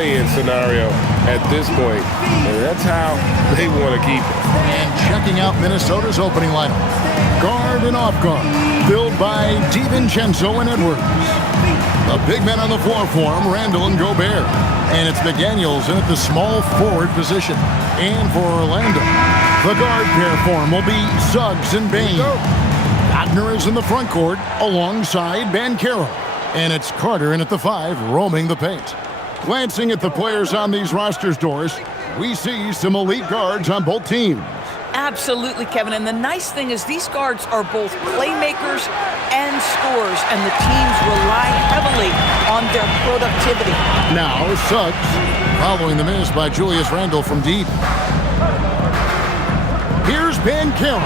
play-in scenario at this point. And that's how they want to keep it. And checking out Minnesota's opening lineup. Guard and off guard, filled by DiVincenzo and Edwards. The big men on the floor for him, Randall and Gobert. And it's McDaniels in at the small forward position. And for Orlando, the guard pair for him will be Suggs and Bane. Wagner is in the front court alongside Banchero. And it's Carter in at the 5, roaming the paint. Glancing at the players on these rosters, Doris, we see some elite guards on both teams. Absolutely, Kevin. And the nice thing is these guards are both playmakers and scorers, and the teams rely heavily on their productivity. Now, Suggs, following the miss by Julius Randle from deep. Here's Banchero,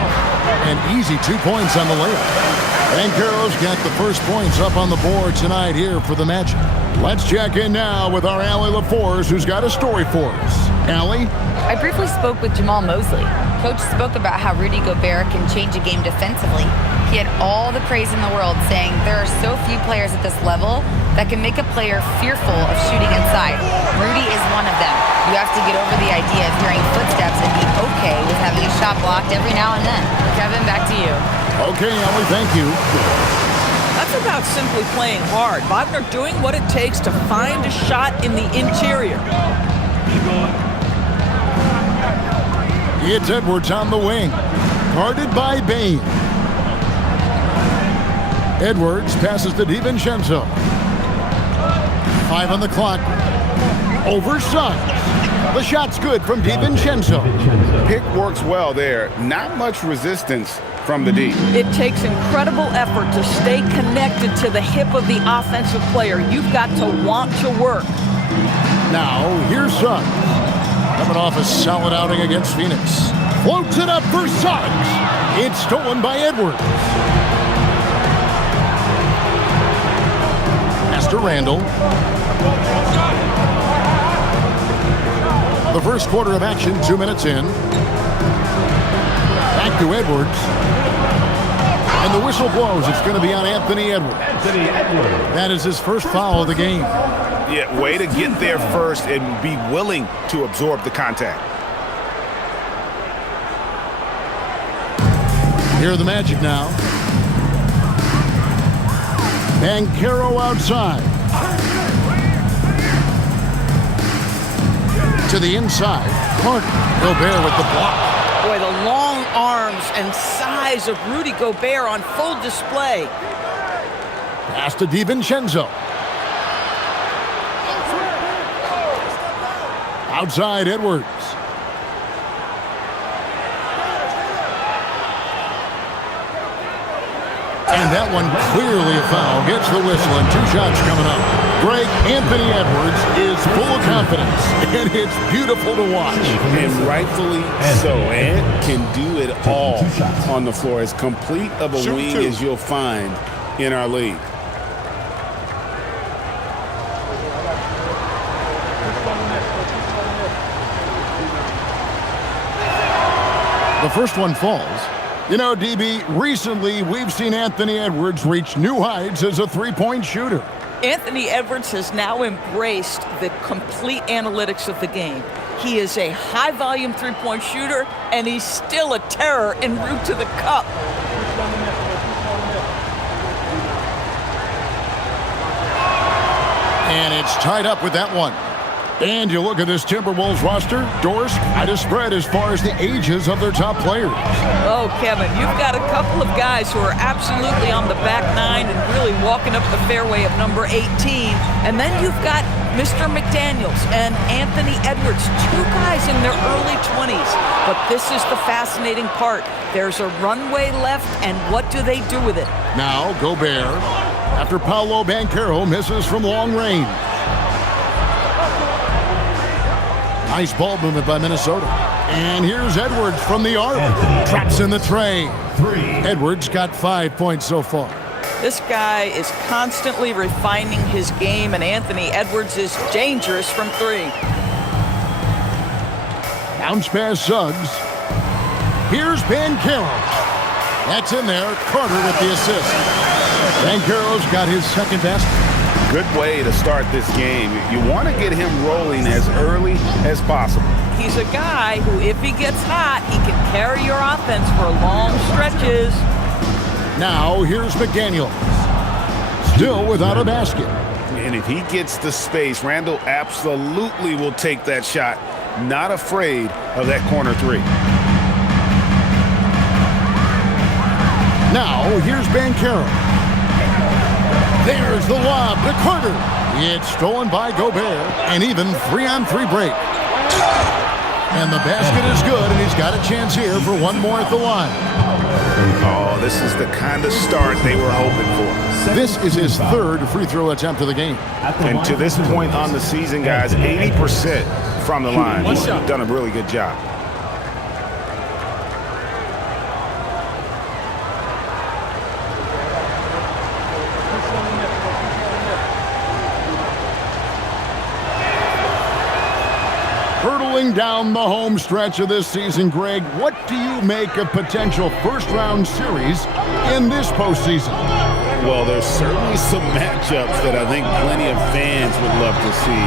and easy 2 points on the layup. Banchero's got the first points up on the board tonight here for the Magic. Let's check in now with our Allie LaForce, who's got a story for us. Allie? I briefly spoke with Jamal Mosley. Coach spoke about how Rudy Gobert can change a game defensively. He had all the praise in the world, saying there are so few players at this level that can make a player fearful of shooting inside. Rudy is one of them. You have to get over the idea of hearing footsteps and be okay with having a shot blocked every now and then. Kevin, back to you. Okay, Allie, thank you. That's about simply playing hard. Wagner doing what it takes to find a shot in the interior. It's Edwards on the wing, guarded by Bane. Edwards passes to DiVincenzo. 5 on the clock. Over Suggs. The shot's good from DiVincenzo. Pick works well there. Not much resistance from the D. It takes incredible effort to stay connected to the hip of the offensive player. You've got to want to work. Now, here's Suggs. Coming off a solid outing against Phoenix. Floats it up for Suggs. It's stolen by Edwards. Pass to Randall. The first quarter of action, 2 minutes in. Back to Edwards. And the whistle blows. It's going to be on Anthony Edwards. That is his first foul of the game. Yeah, way to get there first and be willing to absorb the contact. Here are the Magic now. Banchero outside. To the inside. Carter. Gobert with the block. Boy, the long arms and size of Rudy Gobert on full display. Pass to DiVincenzo. Outside Edwards. And that one clearly a foul. Gets the whistle and 2 shots coming up. Greg, Anthony Edwards is full of confidence, and it's beautiful to watch. And rightfully so. Ant can do it all on the floor. As complete of a wing as you'll find in our league. The first one falls. You know, DB, recently we've seen Anthony Edwards reach new heights as a three-point shooter. Anthony Edwards has now embraced the complete analytics of the game. He is a high-volume three-point shooter, and he's still a terror en route to the cup. And it's tied up with that one. And you look at this Timberwolves roster, Doris, quite a spread as far as the ages of their top players. Oh, Kevin, you've got a couple of guys who are absolutely on the back nine and really walking up the fairway of number 18. And then you've got Mr. McDaniels and Anthony Edwards, 2 guys in their early 20s. But this is the fascinating part. There's a runway left, and what do they do with it? Now, Gobert, after Paolo Banchero misses from long range. Nice ball movement by Minnesota. And here's Edwards from the arc. Traps in the tray. Edwards got 5 points so far. This guy is constantly refining his game, and Anthony Edwards is dangerous from 3. Bounce pass Suggs. Here's Banchero. That's in there. Carter with the assist. Banchero's got his second basket. good way to start this game. You want to get him rolling as early as possible. He's a guy who, if he gets hot, he can carry your offense for long stretches. Now, here's McDaniel. Still without a basket. And if he gets the space, Randall absolutely will take that shot. Not afraid of that corner three. Now, here's Banchero. There's the lob to Carter. It's stolen by Gobert. An even 3-on-3 break. And the basket is good, and he's got a chance here for one more at the line. Oh, this is the kind of start they were hoping for. This is his third free throw attempt of the game. And to this point on the season, guys, 80% from the line. He's done a really good job. Hurtling down the home stretch of this season, Greg, what do you make of potential first-round series in this postseason? Well, there's certainly some matchups that I think plenty of fans would love to see,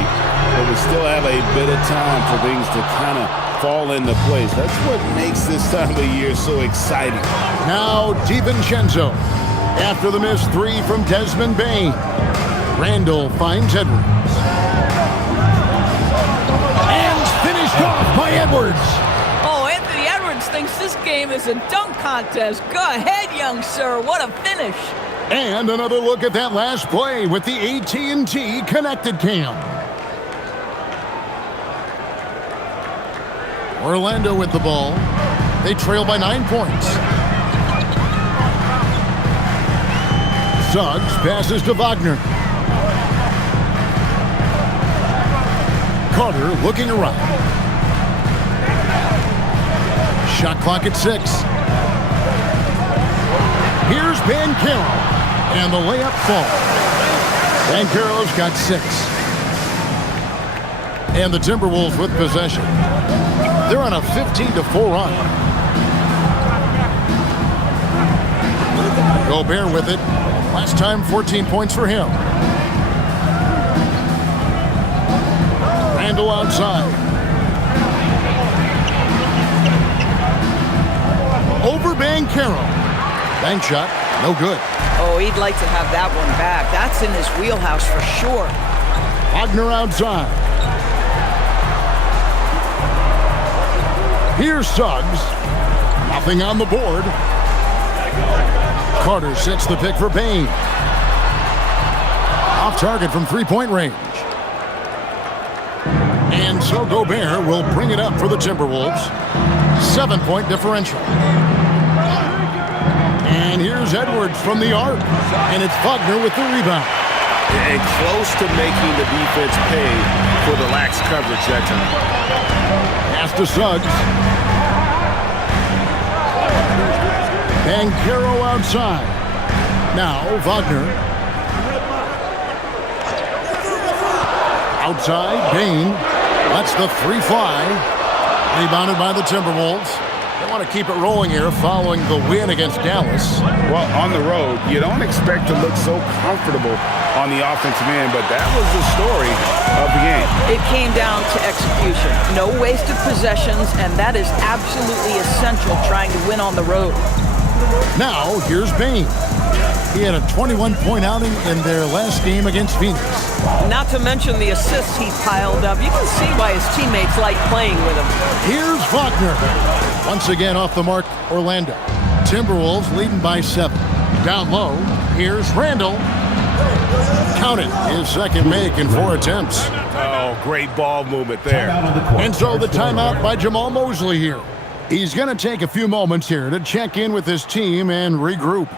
but we still have a bit of time for things to kind of fall into place. That's what makes this time of year so exciting. Now, DiVincenzo. After the missed three from Desmond Bane, Randall finds Edwards. Off by Edwards. Oh, Anthony Edwards thinks this game is a dunk contest. Go ahead, young sir. What a finish. And another look at that last play with the AT&T Connected Cam. Orlando with the ball. They trail by 9 points. Suggs passes to Wagner. Carter looking around. Shot clock at 6. Here's Banchero. And the layup falls. Banchero's got 6. And the Timberwolves with possession. They're on a 15-4 run. Gobert with it. Last time, 14 points for him. Randall outside. Over Banchero. Bank shot, no good. Oh, he'd like to have that one back. That's in his wheelhouse for sure. Wagner outside. Here's Suggs. Nothing on the board. Carter sets the pick for Bane. Off target from three-point range. And so Gobert will bring it up for the Timberwolves. 7-point differential. And here's Edwards from the arc. And it's Wagner with the rebound. And close to making the defense pay for the lax coverage that time. Pass to Suggs. Banchero outside. Now Wagner. Outside, Bane. Lets the three fly. Rebounded by the Timberwolves. They want to keep it rolling here following the win against Dallas. Well, on the road, you don't expect to look so comfortable on the offensive end, but that was the story of the game. It came down to execution. No wasted possessions, and that is absolutely essential trying to win on the road. Now, here's Bane. He had a 21-point outing in their last game against Phoenix. Not to mention the assists he piled up. You can see why his teammates like playing with him. Here's Wagner. Once again off the mark, Orlando. Timberwolves leading by 7. Down low, here's Randall. Count it, his second make in 4 attempts. Oh, great ball movement there. And so the timeout by Jamal Mosley here. He's going to take a few moments here to check in with his team and regroup.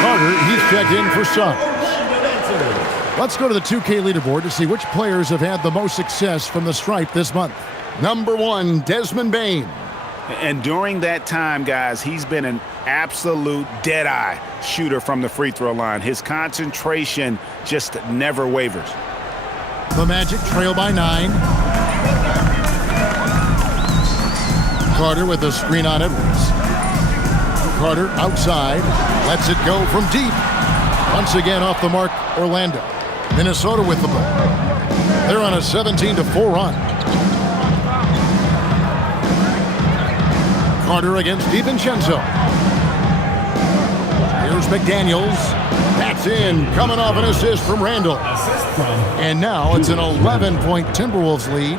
Carter, he's checked in for Suggs. Let's go to the 2K leaderboard to see which players have had the most success from the stripe this month. Number 1, Desmond Bane. And during that time, guys, he's been an absolute dead-eye shooter from the free throw line. His concentration just never wavers. The Magic trail by 9. Carter with a screen on Edwards. Carter outside, lets it go from deep. Once again off the mark, Orlando. Minnesota with the ball. They're on a 17-4 run. Carter against DiVincenzo. Here's McDaniels. That's in, coming off an assist from Randall. And now it's an 11-point Timberwolves lead.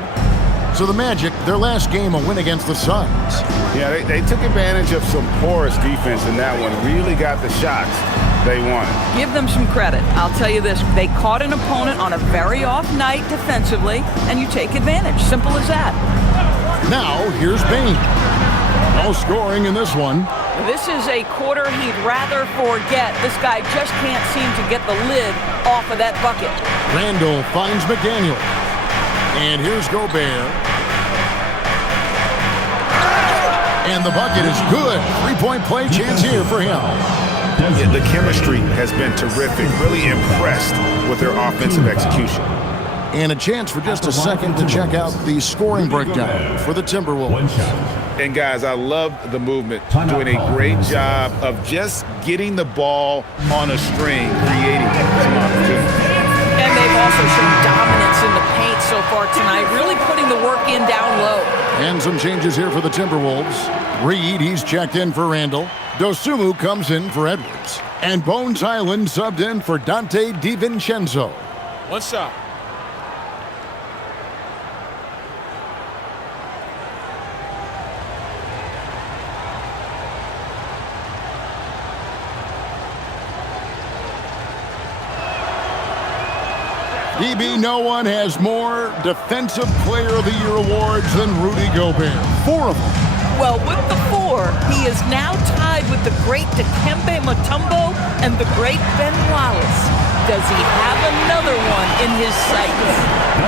So the Magic, their last game, a win against the Suns. Yeah, they took advantage of some porous defense in that one. Really got the shots they wanted. Give them some credit. I'll tell you this. They caught an opponent on a very off night defensively, and you take advantage. Simple as that. Now, here's Bain. No scoring in this one. This is a quarter he'd rather forget. This guy just can't seem to get the lid off of that bucket. Randall finds McDaniel. And here's Gobert. And the bucket is good. Three-point play chance here for him. Yeah, the chemistry has been terrific. Really impressed with their offensive execution. And a chance for just a second to check out the scoring breakdown for the Timberwolves. And guys, I love the movement. Doing a great job of just getting the ball on a string, creating some opportunities. And they've also shown dominance in the paint so far tonight, really putting the work in down low. And some changes here for the Timberwolves. Reed, he's checked in for Randall. Dosumu comes in for Edwards. And Bones Highland subbed in for Dante DiVincenzo. One shot. DB, no one has more Defensive Player of the Year awards than Rudy Gobert. 4 of them. Well, with the 4, he is now tied with the great Dikembe Mutombo and the great Ben Wallace. Does he have another one in his sights?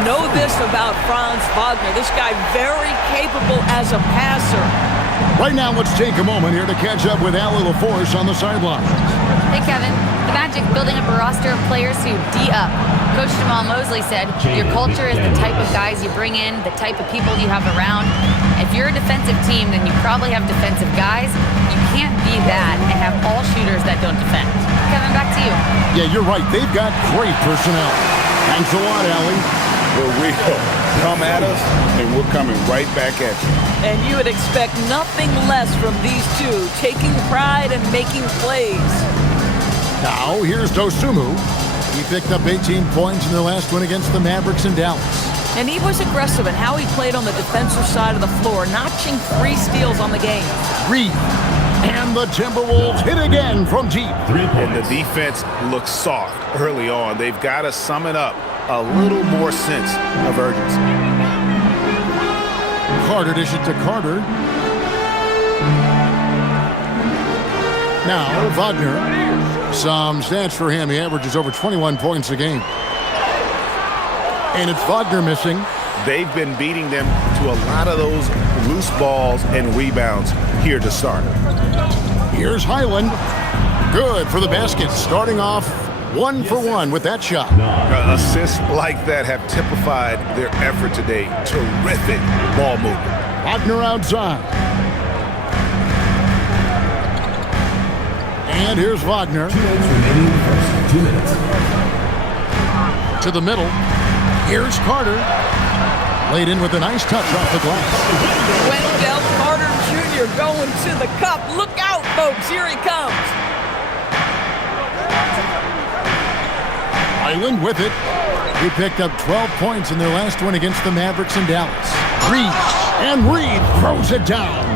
Know this about Franz Wagner. This guy very capable as a passer. Right now, let's take a moment here to catch up with Allie LaForce on the sidelines. Hey, Kevin. The Magic building up a roster of players who D up. Coach Jamal Mosley said, your culture is the type of guys you bring in, the type of people you have around. If you're a defensive team, then you probably have defensive guys. You can't be that and have all shooters that don't defend. Kevin, back to you. Yeah, you're right. They've got great personnel. Thanks a lot, Allie. For real. Come at us, and we're coming right back at you. And you would expect nothing less from these two, taking pride and making plays. Now, here's Dosumu. He picked up 18 points in their last win against the Mavericks in Dallas. And he was aggressive in how he played on the defensive side of the floor, notching 3 steals on the game. Reed. And the Timberwolves hit again from deep. And the defense looks soft early on. They've got to sum it up a little more sense of urgency. Carter dish it to Carter. Now, Wagner. Some stats for him. He averages over 21 points a game. And it's Wagner missing. They've been beating them to a lot of those loose balls and rebounds here to start. Here's Highland. Good for the basket. Starting off 1 for 1 with that shot. Assists like that have typified their effort today. Terrific ball movement. Wagner outside. And here's Wagner. 2 minutes remaining in the first. 2 minutes. To the middle. Here's Carter. Laid in with a nice touch off the glass. Wendell Carter Jr. going to the cup. Look out, folks. Here he comes. Highland with it. He picked up 12 points in their last win against the Mavericks in Dallas. Reed. And Reed throws it down.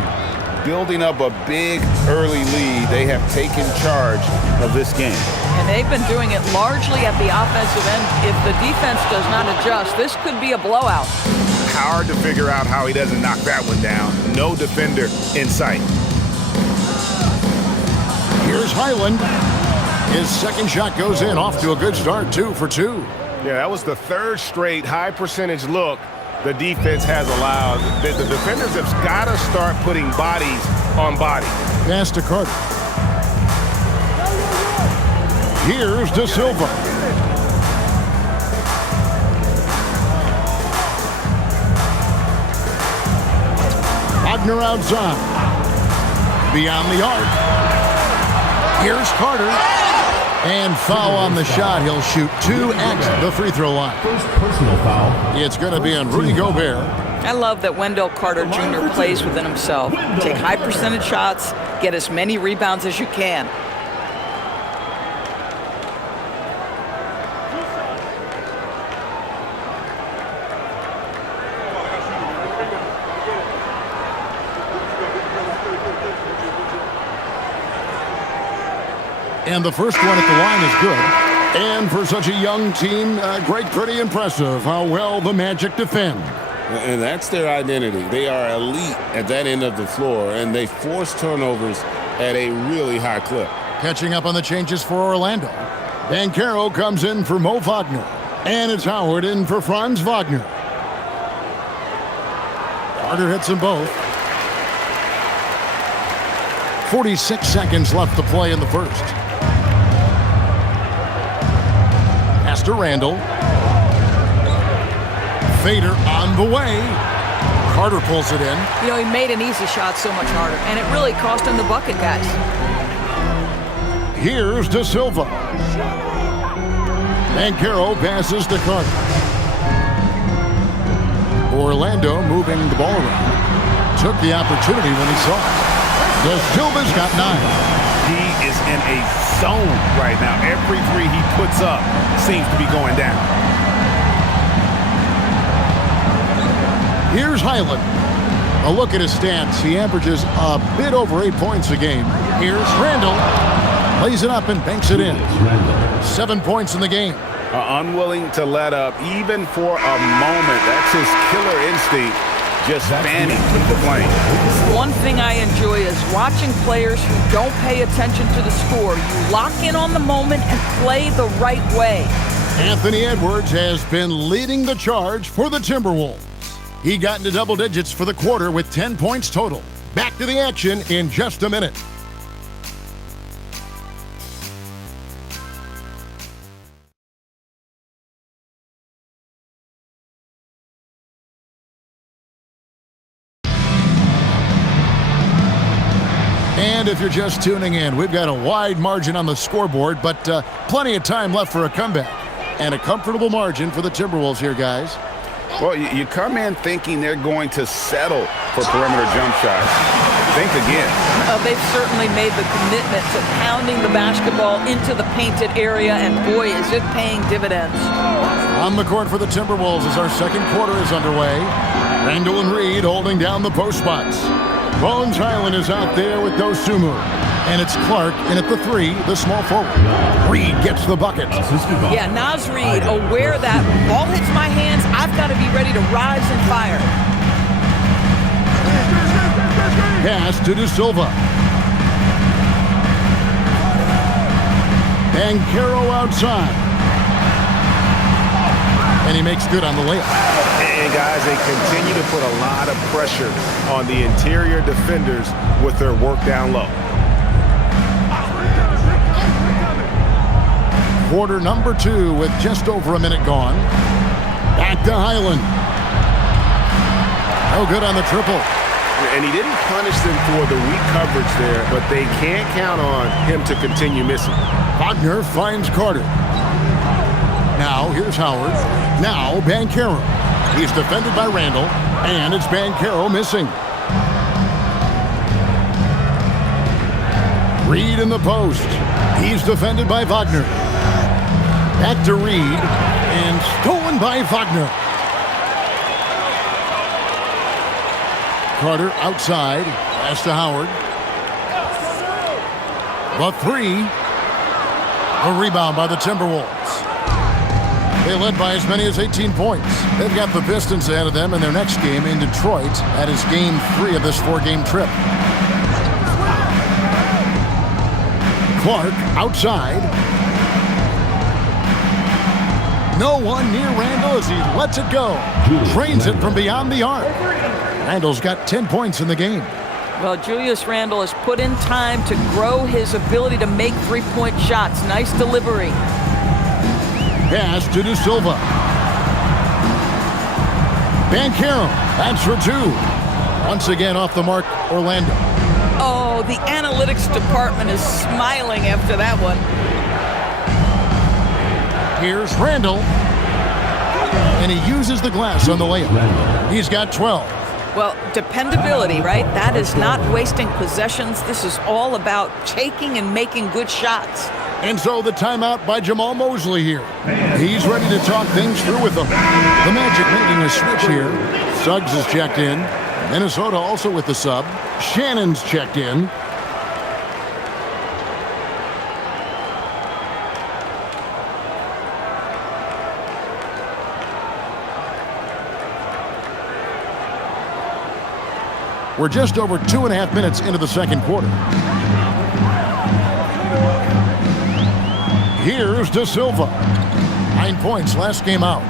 Building up a big early lead, they have taken charge of this game. And they've been doing it largely at the offensive end. If the defense does not adjust, this could be a blowout. Hard to figure out how he doesn't knock that one down. No defender in sight. Here's Highland. His second shot goes in, off to a good start, 2 for 2. Yeah, that was the 3rd straight high percentage look the defense has allowed. The defenders have got to start putting bodies on bodies. Pass to Carter. Here's De Silva. Wagner outside. Beyond the arc. Here's Carter. And foul on the shot. He'll shoot 2 at the free throw line. First personal foul. It's going to be on Rudy Gobert. I love that Wendell Carter Jr. plays within himself. Take high percentage shots, get as many rebounds as you can. And the first one at the line is good. And for such a young team, pretty impressive how well the Magic defend. And that's their identity. They are elite at that end of the floor, and they force turnovers at a really high clip. Catching up on the changes for Orlando. Banchero comes in for Mo Wagner. And it's Howard in for Franz Wagner. Carter hits them both. 46 seconds left to play in the first. Pass to Randall. Fader on the way. Carter pulls it in. You know, he made an easy shot so much harder, and it really cost him the bucket, guys. Here's De Silva. Banchero passes to Carter. Orlando moving the ball around. Took the opportunity when he saw it. De Silva's got 9. He is in a zone right now. Every three he puts up seems to be going down. Here's Highland. A look at his stats. He averages a bit over 8 points a game. Here's Randall. Plays it up and banks it in. 7 points in the game. Unwilling to let up even for a moment. That's his killer instinct. Just fanning with the plane. One thing I enjoy is watching players who don't pay attention to the score. You lock in on the moment and play the right way. Anthony Edwards has been leading the charge for the Timberwolves. He got into double digits for the quarter with 10 points total. Back to the action in just a minute. And if you're just tuning in, we've got a wide margin on the scoreboard, but plenty of time left for a comeback. And a comfortable margin for the Timberwolves here, guys. Well, you come in thinking they're going to settle for perimeter jump shots. Think again. They've certainly made the commitment to pounding the basketball into the painted area, and boy, is it paying dividends. On the court for the Timberwolves as our second quarter is underway. Randall and Reed holding down the post spots. Bones Highland is out there with Dosunmu. And it's Clark in at the 3, the small forward. Reed gets the bucket. Yeah, Naz Reed, aware that ball hits my hands, I've got to be ready to rise and fire. Pass to De Silva. Banchero outside. And he makes good on the layup. And guys, they continue to put a lot of pressure on the interior defenders with their work down low. Quarter number 2 with just over a minute gone. Back to Highland. No good on the triple. And he didn't punish them for the weak coverage there, but they can't count on him to continue missing. Wagner finds Carter. Now here's Howard. Now Banchero. He's defended by Randall, and it's Banchero missing. Reed in the post. He's defended by Wagner. Back to Reed, and stolen by Wagner. Carter outside, pass to Howard. The 3. A rebound by the Timberwolves. They led by as many as 18 points. They've got the Pistons ahead of them in their next game in Detroit. That is game 3 of this 4-game trip. Clark outside. No one near Randall as he lets it go. Trains it from beyond the arc. Randall's got 10 points in the game. Well, Julius Randle has put in time to grow his ability to make three-point shots. Nice delivery. Pass to De Silva. Banchero, that's for 2. Once again off the mark, Orlando. Oh, the analytics department is smiling after that one. Here's Randall. And he uses the glass on the layup. He's got 12. Well, dependability, right? That is not wasting possessions. This is all about taking and making good shots. And so the timeout by Jamal Mosley here. He's ready to talk things through with them. The Magic making a switch here. Suggs is checked in. Minnesota also with the sub. Shannon's checked in. We're just over 2.5 minutes into the second quarter. Here's De Silva. 9 points last game out.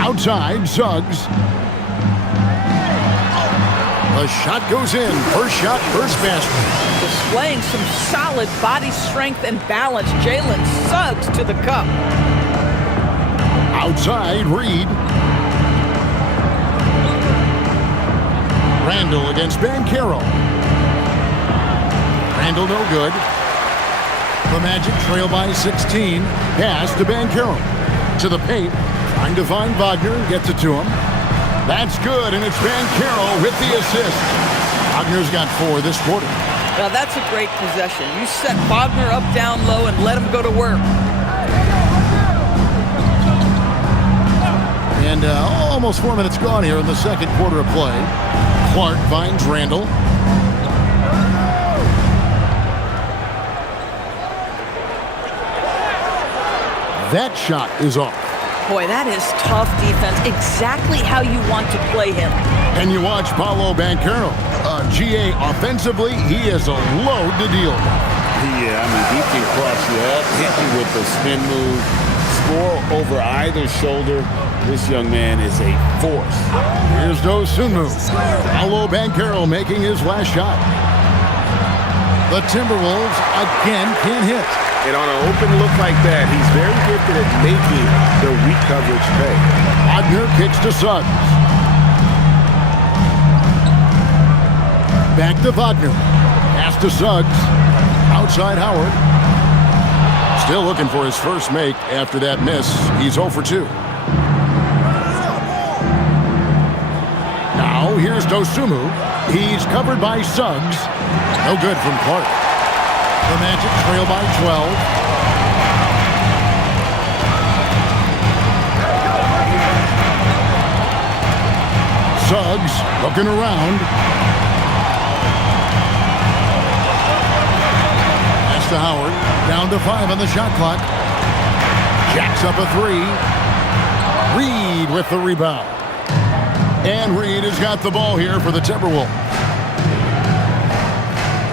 Outside, Suggs. The shot goes in. First shot, first basket. Displaying some solid body strength and balance. Jalen Suggs to the cup. Outside, Reed. Randall against Banchero. Randall no good. The Magic trail by 16. Pass to Banchero. To the paint. Trying to find Wagner. Gets it to him. That's good, and it's Banchero with the assist. Wagner's got 4 this quarter. Now that's a great possession. You set Wagner up down low and let him go to work. And almost 4 minutes gone here in the second quarter of play. Clark finds Randall. That shot is off. Boy, that is tough defense. Exactly how you want to play him. And you watch Paolo Banchero. GA offensively, he is a load to deal with. Yeah, I mean, he can cross you up, hit you with the spin move, score over either shoulder. This young man is a force. Here's Dosunmu. Paolo Banchero making his last shot. The Timberwolves again can't hit. And on an open look like that, he's very gifted at making the weak coverage pay. Wagner kicks to Suggs. Back to Wagner. Pass to Suggs. Outside Howard. Still looking for his first make after that miss. He's 0 for 2. Now here's Dosunmu. He's covered by Suggs. No good from Clark. The Magic trail by 12. Suggs looking around. Pass to Howard. Down to 5 on the shot clock. Jacks up a 3. Reed with the rebound. And Reed has got the ball here for the Timberwolves.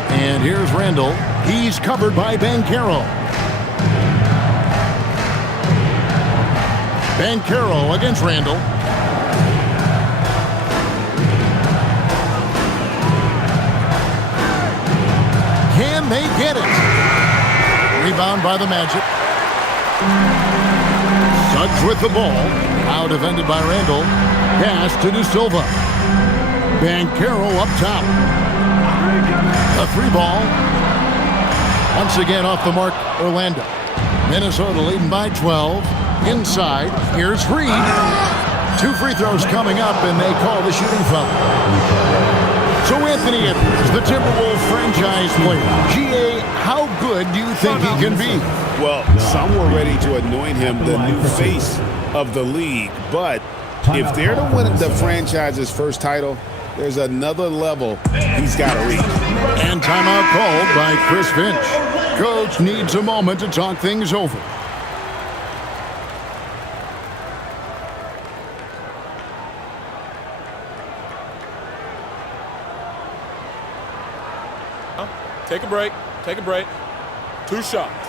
And here's Randall. He's covered by Banchero. Banchero against Randall. Can they get it? Rebound by the Magic. Suggs with the ball. Now defended by Randall. Pass to De Silva. Banchero up top. A 3 ball. Once again off the mark, Orlando. Minnesota leading by 12. Inside, here's Reed. 2 free throws coming up, and they call the shooting foul. So Anthony Edwards, the Timberwolves franchise player. GA, how good do you think he can be? Well, some were ready to anoint him the new face of the league, but if they're to win the franchise's first title, there's another level he's got to reach. And timeout called by Chris Finch. Coach needs a moment to talk things over. Take a break. Take a break. 2 shots.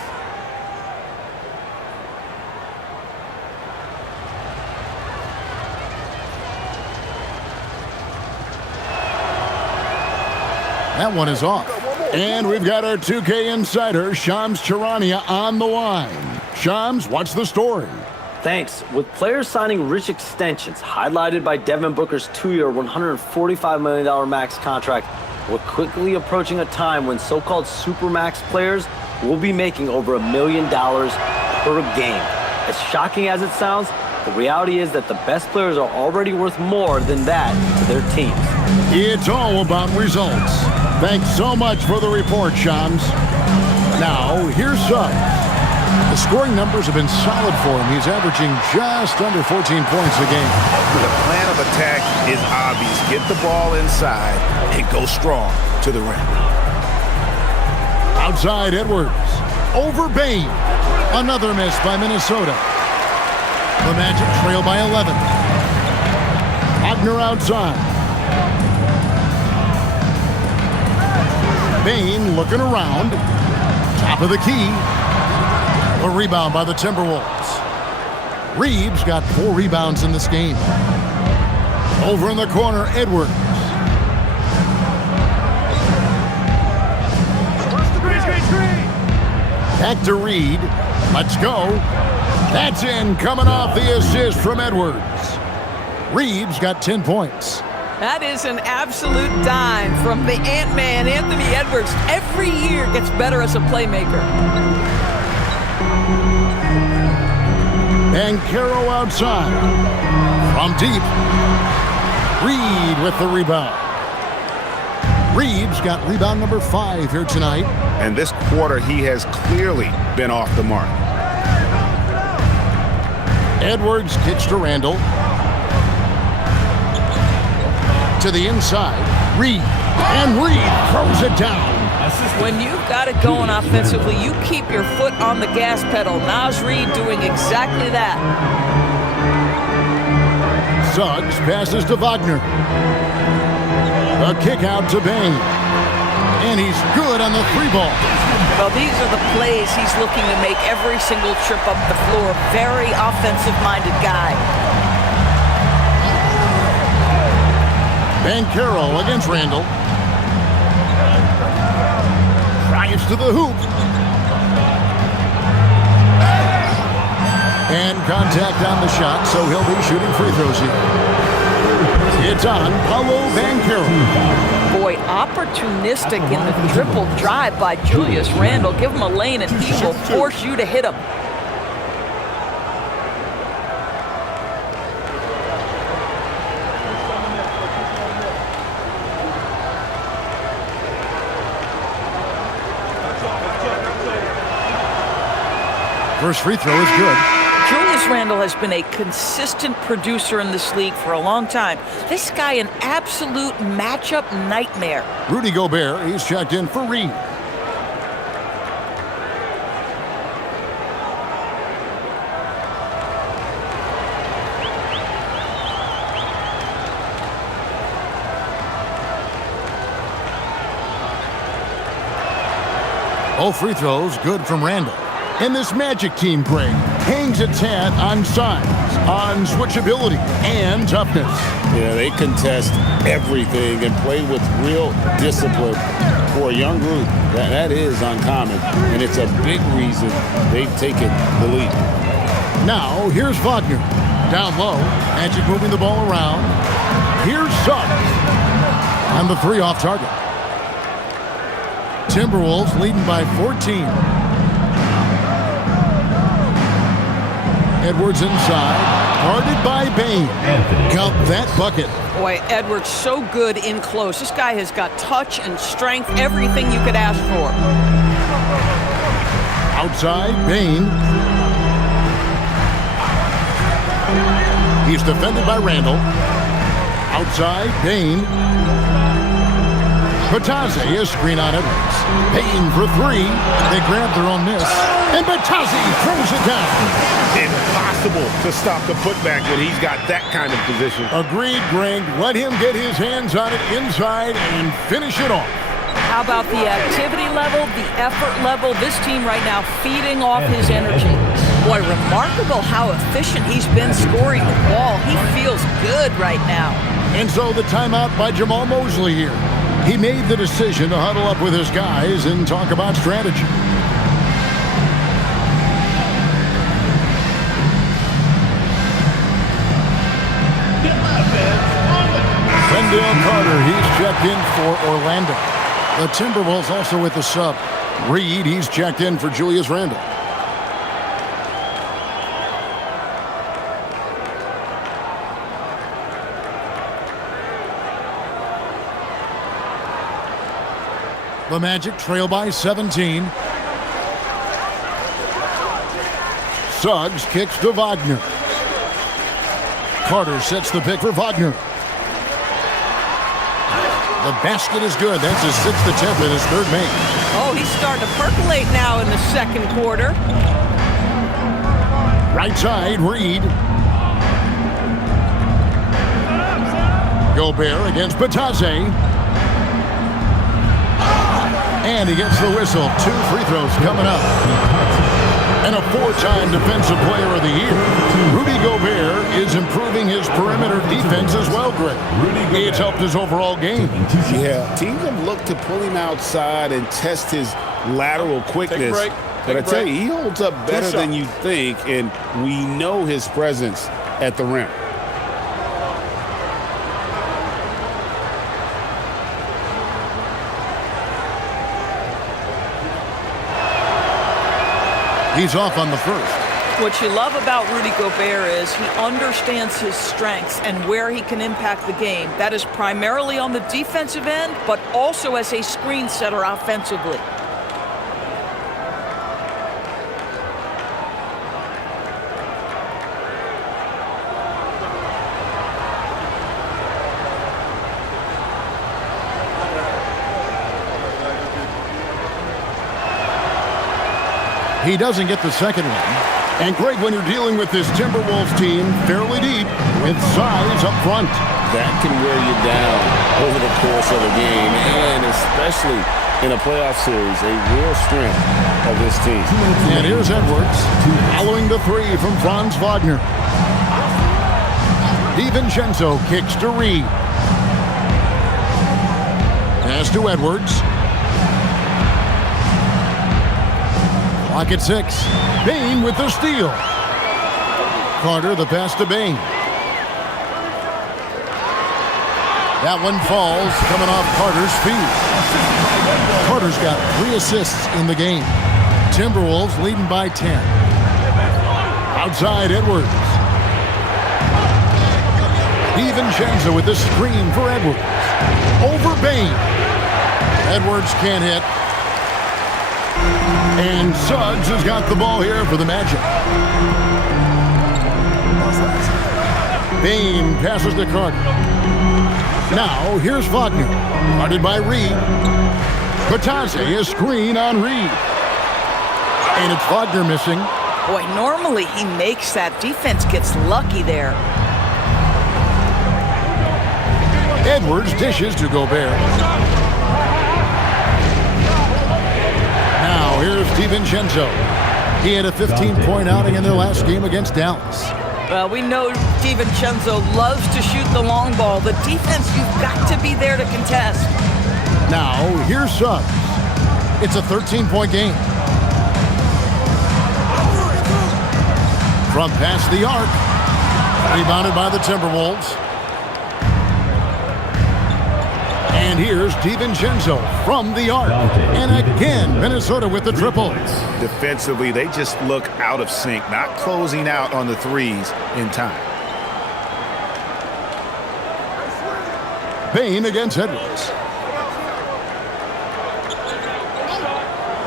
That one is off. And we've got our 2K insider, Shams Charania, on the line. Shams, what's the story? Thanks. With players signing rich extensions, highlighted by Devin Booker's 2-year, $145 million max contract, we're quickly approaching a time when so-called supermax players will be making over $1 million per game. As shocking as it sounds, the reality is that the best players are already worth more than that to their teams. It's all about results. Thanks so much for the report, Shams. Now, here's Suggs. The scoring numbers have been solid for him. He's averaging just under 14 points a game. The plan of attack is obvious. Get the ball inside and go strong to the rim. Outside Edwards. Over Bain. Another miss by Minnesota. The Magic trail by 11. Wagner outside. Bain looking around. Top of the key. A rebound by the Timberwolves. Reeves got 4 rebounds in this game. Over in the corner, Edwards. Back to Reed. Let's go. That's in, coming off the assist from Edwards. Reeves got 10 points. That is an absolute dime from the Ant-Man, Anthony Edwards. Every year gets better as a playmaker. Banchero outside. From deep. Reed with the rebound. Reeves got rebound number 5 here tonight. And this quarter, he has clearly been off the mark. Edwards kicks to Randall. To the inside. Reed. And Reed throws it down. When you've got it going offensively, you keep your foot on the gas pedal. Naz Reid doing exactly that. Suggs passes to Wagner. A kick out to Bain. And he's good on the 3-ball. Well, these are the plays he's looking to make every single trip up the floor. Very offensive-minded guy. Banchero against Randall. Drives to the hoop. And contact on the shot, so he'll be shooting free throws here. It's on Paolo Banchero. Boy, opportunistic in the triple drive by Julius Randle. Give him a lane and he will force you to hit him. First free throw is good. Julius Randle has been a consistent producer in this league for a long time. This guy, an absolute matchup nightmare. Rudy Gobert, he's checked in for Reed. All free throws good from Randle. And this Magic team, Greg, hangs its hat on size, on switchability, and toughness. Yeah, they contest everything and play with real discipline. For a young group, that is uncommon, and it's a big reason they've taken the lead. Now, here's Wagner. Down low, Magic moving the ball around. Here's Suggs. On the 3 off target. Timberwolves leading by 14. Edwards inside, guarded by Bain. Count that bucket. Boy, Edwards so good in close. This guy has got touch and strength, everything you could ask for. Outside, Bain. He's defended by Randall. Outside, Bain. Batazzi is screen on Edwards. Bain for 3. They grab their own miss. And Batazzi throws it down. Impossible to stop the putback when he's got that kind of position. Agreed, Greg. Let him get his hands on it inside and finish it off. How about the activity level, the effort level? This team right now feeding off his energy. Boy, remarkable how efficient he's been scoring the ball. He feels good right now. And so the timeout by Jamal Mosley here. He made the decision to huddle up with his guys and talk about strategy. Wendell Carter, he's checked in for Orlando. The Timberwolves also with the sub. Reed, he's checked in for Julius Randle. The Magic trail by 17. Suggs kicks to Wagner. Carter sets the pick for Wagner. The basket is good. That's his 6th attempt and his 3rd make. Oh, he's starting to percolate now in the second quarter. Right side, Reed. Gobert against Batase. And he gets the whistle. 2 free throws coming up. And a 4-time Defensive Player of the Year. Rudy Gobert is improving his perimeter defense as well, Greg. It's helped his overall game. Yeah, teams have looked to pull him outside and test his lateral quickness. But I tell you, he holds up better than you think, and we know his presence at the rim. He's off on the first. What you love about Rudy Gobert is he understands his strengths and where he can impact the game. That is primarily on the defensive end, but also as a screen setter offensively. He doesn't get the second one. And Greg, when you're dealing with this Timberwolves team fairly deep with size up front, that can wear you down over the course of a game, and especially in a playoff series, a real strength of this team. And here's Edwards following the 3 from Franz Wagner. DiVincenzo kicks to Reed. Pass to Edwards. Clock at 6. Bane with the steal. Carter the pass to Bane. That one falls, coming off Carter's feet. Carter's got 3 assists in the game. Timberwolves leading by 10. Outside Edwards. DiVincenzo with the screen for Edwards. Over Bane. Edwards can't hit. And Suggs has got the ball here for the Magic. Bane passes to Carter. Now, here's Wagner. Guarded by Reed. Batase, a screen on Reed. And it's Wagner missing. Boy, normally he makes that. Defense gets lucky there. Edwards dishes to Gobert. Now, here's DiVincenzo. He had a 15-point outing in their last game against Dallas. Well, we know DiVincenzo loves to shoot the long ball. The defense, you've got to be there to contest. Now, here's Suggs. It's a 13-point game. From past the arc. Rebounded by the Timberwolves. And here's DiVincenzo from the arc. And again, Minnesota with the triple. Defensively, they just look out of sync, not closing out on the threes in time. Bane against Edwards.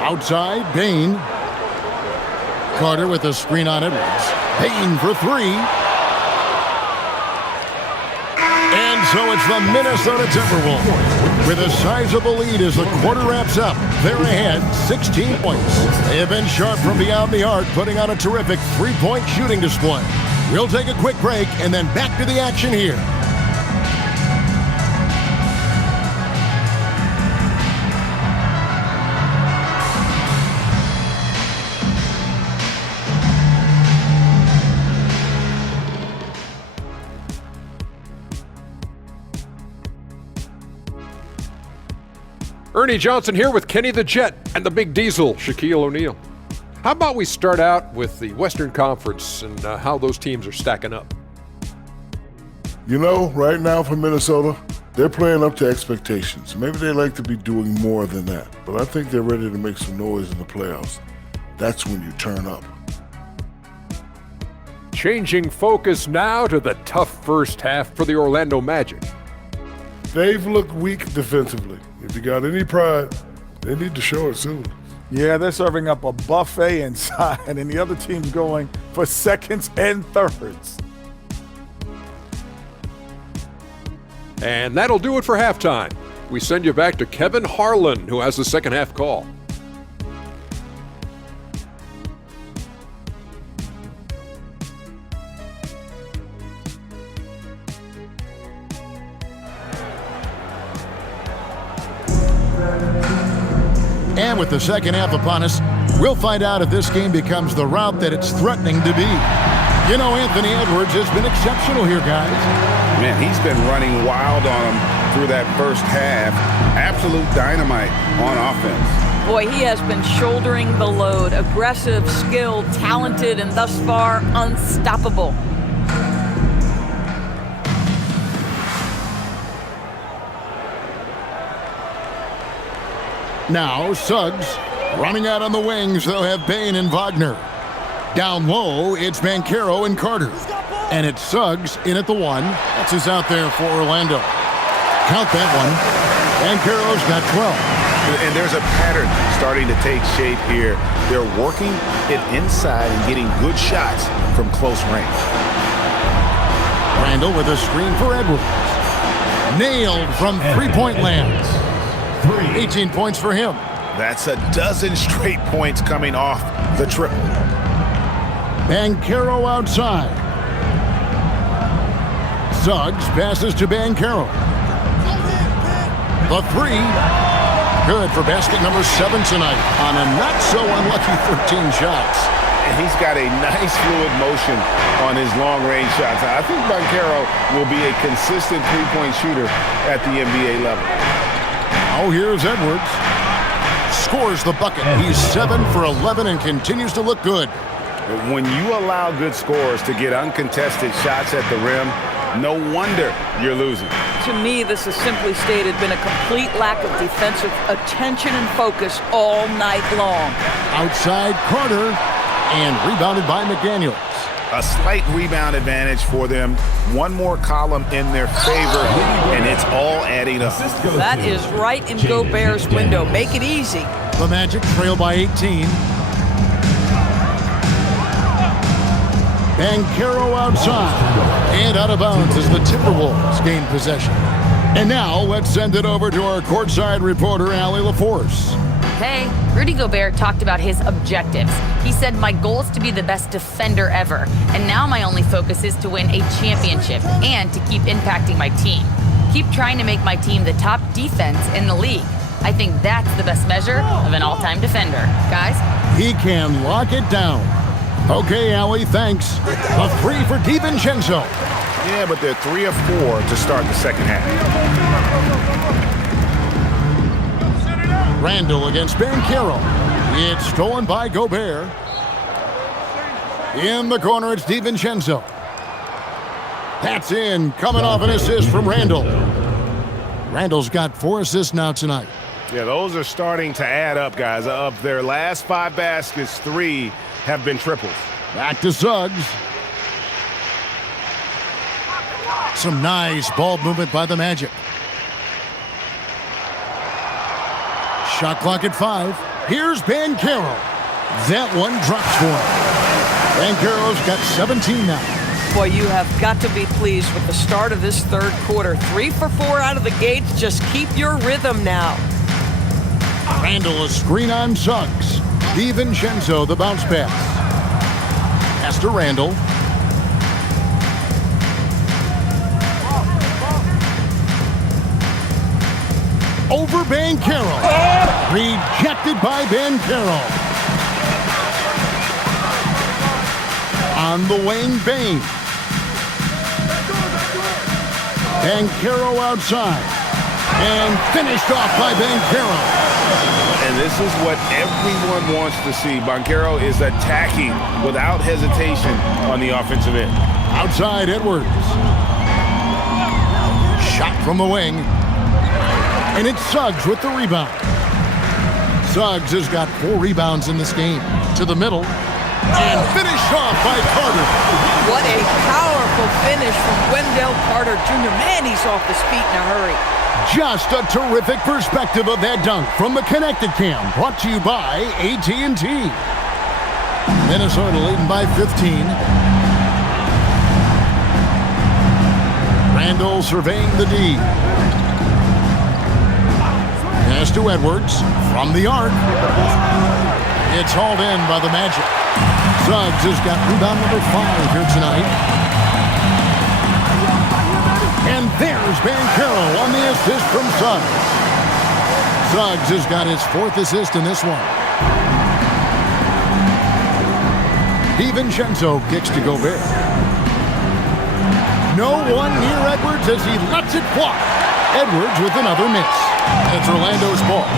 Outside, Bane. Carter with a screen on Edwards. Bane for 3. And so it's the Minnesota Timberwolves with a sizable lead as the quarter wraps up. They're ahead 16 points. They have been sharp from beyond the arc, putting on a terrific 3-point shooting display. We'll take a quick break and then back to the action here. Ernie Johnson here with Kenny the Jet and the Big Diesel, Shaquille O'Neal. How about we start out with the Western Conference and how those teams are stacking up? You know, right now for Minnesota, They're playing up to expectations. Maybe they like to be doing more than that, but I think they're ready to make some noise in the playoffs. That's when you turn up. Changing focus now to the tough first half for the Orlando Magic. They've looked weak defensively. If you got any pride, they need to show it soon. Yeah, they're serving up a buffet inside, and the other team's going for seconds and thirds. And that'll do it for halftime. We send you back to Kevin Harlan, who has the second half call. And with the second half upon us, we'll find out if this game becomes the route that it's threatening to be. You know, Anthony Edwards has been exceptional here, guys. Man, he's been running wild on him through that first half. Absolute dynamite on offense. Boy, he has been shouldering the load. Aggressive, skilled, talented, and thus far unstoppable. Now, Suggs running out on the wings. They'll have Bane and Wagner. Down low, it's Banchero and Carter. And it's Suggs in at the 1. That's who's out there for Orlando. Count that one. Banchero's got 12. And there's a pattern starting to take shape here. They're working it inside and getting good shots from close range. Randall with a screen for Edwards. Nailed from three-point land. 18 points for him. That's a dozen straight points coming off the triple. Banchero outside. Suggs passes to Banchero. The 3. Good for basket number 7 tonight on a not-so-unlucky 13 shots. And he's got a nice fluid motion on his long-range shots. I think Banchero will be a consistent three-point shooter at the NBA level. Oh, here's Edwards. Scores the bucket. He's 7 for 11 and continues to look good. When you allow good scorers to get uncontested shots at the rim, no wonder you're losing. To me, this has simply stated been a complete lack of defensive attention and focus all night long. Outside Carter and rebounded by McDaniels. A slight rebound advantage for them. One more column in their favor, and it's all adding up. That is right in Gobert's window. Make it easy. The Magic trail by 18. Banchero outside. And out of bounds as the Timberwolves gain possession. And now let's send it over to our courtside reporter, Allie LaForce. Hey, Rudy Gobert talked about his objectives. He said, my goal is to be the best defender ever. And now my only focus is to win a championship and to keep impacting my team. Keep trying to make my team the top defense in the league. I think that's the best measure of an all-time defender. Guys? He can lock it down. Okay, Allie, thanks. A 3 for DiVincenzo. Yeah, but they're 3 of 4 to start the second half. Randall against Banchero. It's stolen by Gobert. In the corner, it's DiVincenzo. That's in, coming off an assist from Randall. Randall's got 4 assists now tonight. Yeah, those are starting to add up, guys. Of their last 5 baskets, 3 have been triples. Back to Suggs. Some nice ball movement by the Magic. Shot clock at 5. Here's Banchero. That one drops for him. Banchero's got 17 now. Boy, you have got to be pleased with the start of this third quarter. 3 for 4 out of the gates. Just keep your rhythm now. Randall a screen on Suggs. DiVincenzo the bounce pass. Pass to Randall. Over Banchero. Rejected by Banchero. On the wing, Bane. Banchero outside. And finished off by Banchero. And this is what everyone wants to see. Banchero is attacking without hesitation on the offensive end. Outside Edwards. Shot from the wing. And it's Suggs with the rebound. Suggs has got 4 rebounds in this game. To the middle. And finished off by Carter. What a powerful finish from Wendell Carter Jr. Man, he's off his feet in a hurry. Just a terrific perspective of that dunk from the Connecticut cam. Brought to you by AT&T. Minnesota leading by 15. Randall surveying the D. Pass to Edwards from the arc. It's hauled in by the Magic. Suggs has got rebound number 5 here tonight. And there's Banchero on the assist from Suggs. Suggs has got his 4th assist in this one. DiVincenzo kicks to Gobert. No one near Edwards as he lets it fly. Edwards with another miss. It's Orlando's ball.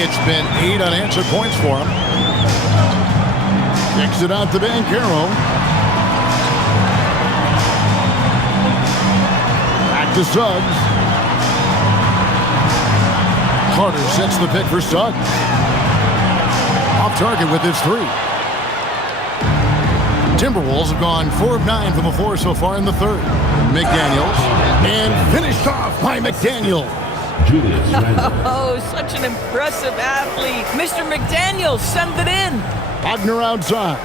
It's been 8 unanswered points for him. Kicks it out to Banchero. Back to Suggs. Carter sets the pick for Suggs. Off target with his 3. Timberwolves have gone 4 of 9 from the floor so far in the 3rd. McDaniels. And finished off by McDaniels. Oh, such an impressive athlete. Mr. McDaniels, send it in. Wagner outside.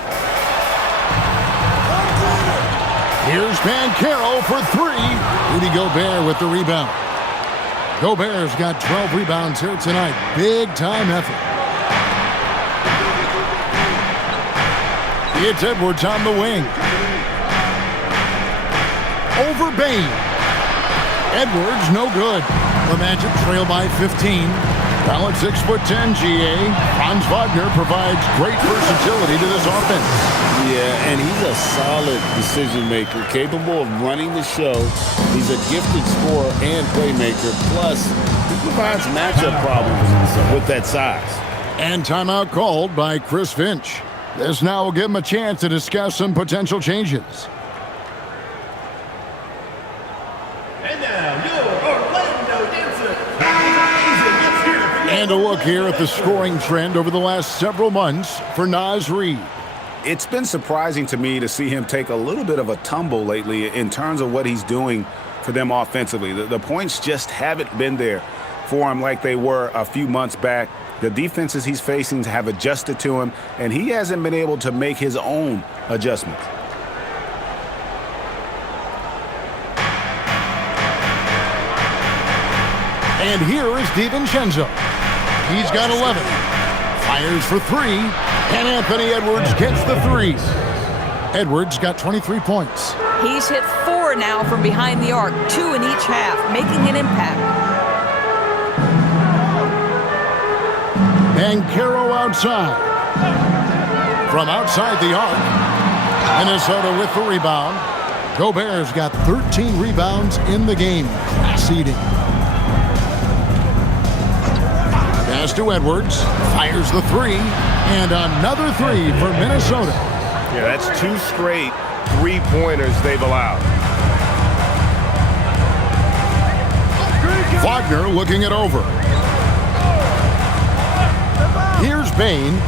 Here's Banchero for 3. Rudy Gobert with the rebound. Gobert's got 12 rebounds here tonight. Big time effort. It's Edwards on the wing. Over Bain. Edwards, no good. The Magic trail by 15. Balance 6'10", GA. Franz Wagner provides great versatility to this offense. Yeah, and he's a solid decision maker, capable of running the show. He's a gifted scorer and playmaker. Plus, he provides matchup problems with that size. And timeout called by Chris Finch. This now will give him a chance to discuss some potential changes. And now, your Orlando dancer. And a look here at the scoring trend over the last several months for Naz Reid. It's been surprising to me to see him take a little bit of a tumble lately in terms of what he's doing for them offensively. The points just haven't been there for him like they were a few months back. The defenses he's facing have adjusted to him, and he hasn't been able to make his own adjustments. And here is DiVincenzo. He's got 11. Fires for 3. And Anthony Edwards gets the 3. Edwards got 23 points. He's hit 4 now from behind the arc, 2 in each half, making an impact. Banchero outside. From outside the arc. Minnesota with the rebound. Gobert's got 13 rebounds in the game. Class eating. Pass to Edwards. Fires the 3. And another 3 for Minnesota. Yeah, that's 2 straight 3-pointers they've allowed. Wagner looking it over. Here's Bain.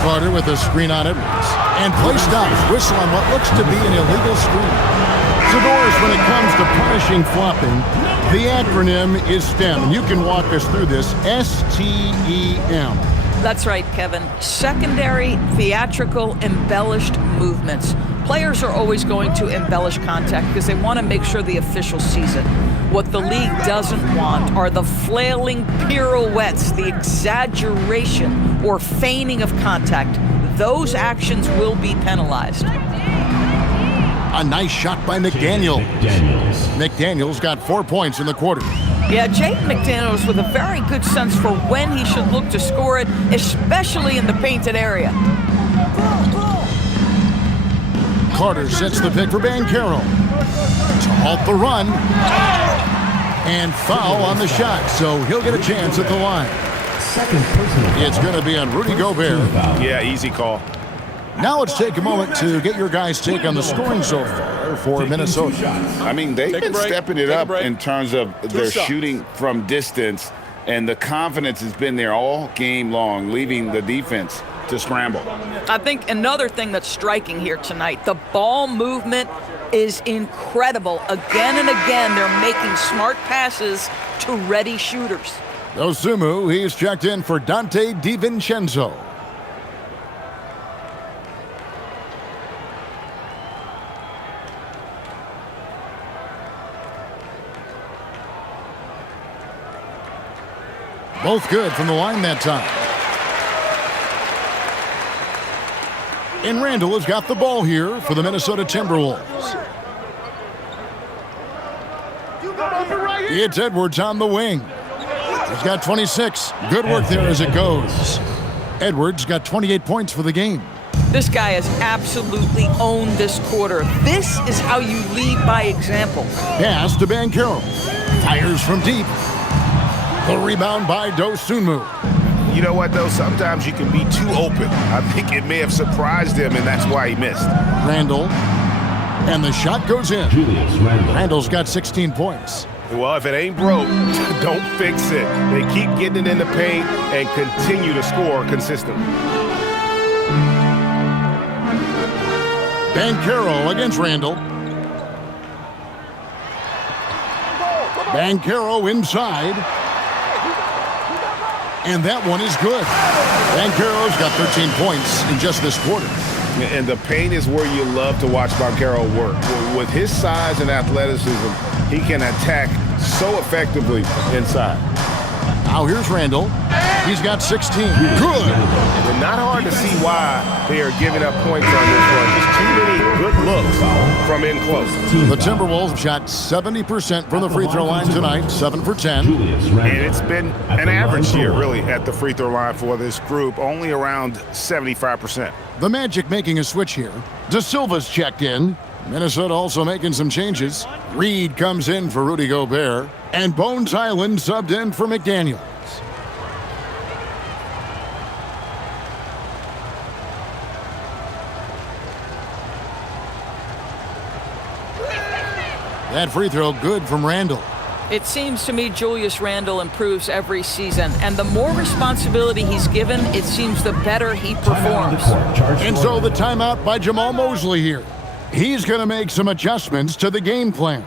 Carter with a screen on Edwards. And play stops. Whistle on what looks to be an illegal screen. So, Doris, when it comes to punishing flopping, the acronym is STEM. And you can walk us through this. STEM. That's right, Kevin. Secondary, theatrical, embellished movements. Players are always going to embellish contact because they want to make sure the official sees it. What the league doesn't want are the flailing pirouettes, the exaggeration or feigning of contact. Those actions will be penalized. A nice shot by McDaniel. McDaniel's got 4 points in the quarter. Yeah, Jaden McDaniels with a very good sense for when he should look to score it, especially in the painted area. Carter sets the pick for Banchero to halt the run. And foul on the shot, so he'll get a chance at the line. It's going to be on Rudy Gobert. Yeah, easy call. Now let's take a moment to get your guys' take on the scoring so far for Minnesota. I mean, they've been stepping it up in terms of their shots. shooting from distance, and the confidence has been there all game long, leaving the defense to scramble. I think another thing that's striking here tonight, the ball movement is incredible. Again and again, they're making smart passes to ready shooters. Dosunmu, he's checked in for Dante DiVincenzo. Both good from the line that time. And Randall has got the ball here for the Minnesota Timberwolves. It's Edwards on the wing. He's got 26. Good work there as it goes. Edwards got 28 points for the game. This guy has absolutely owned this quarter. This is how you lead by example. Pass to Banchero. Fires from deep. The rebound by Dosunmu. You know what, though? Sometimes you can be too open. I think it may have surprised him, and that's why he missed. Randall. And the shot goes in. Randall's got 16 points. Well, if it ain't broke, don't fix it. They keep getting it in the paint and continue to score consistently. Banchero against Randall. Banchero inside. And that one is good. Banchero's got 13 points in just this quarter. And the paint is where you love to watch Banchero work. With his size and athleticism, he can attack so effectively inside. Now here's Randall. He's got 16. Good. And not hard to see why they are giving up points on this one. Just too many good looks from in close. The Timberwolves shot 70% from the free throw line tonight, 7 for 10. And it's been an average year, really, at the free throw line for this group, only around 75%. The Magic making a switch here. De Silva's checked in. Minnesota also making some changes. Reed comes in for Rudy Gobert. And Bones Highland subbed in for McDaniels. That free throw good from Randall. It seems to me Julius Randle improves every season, and the more responsibility he's given, it seems the better he performs. And so the timeout by Jamal Mosley here. He's going to make some adjustments to the game plan.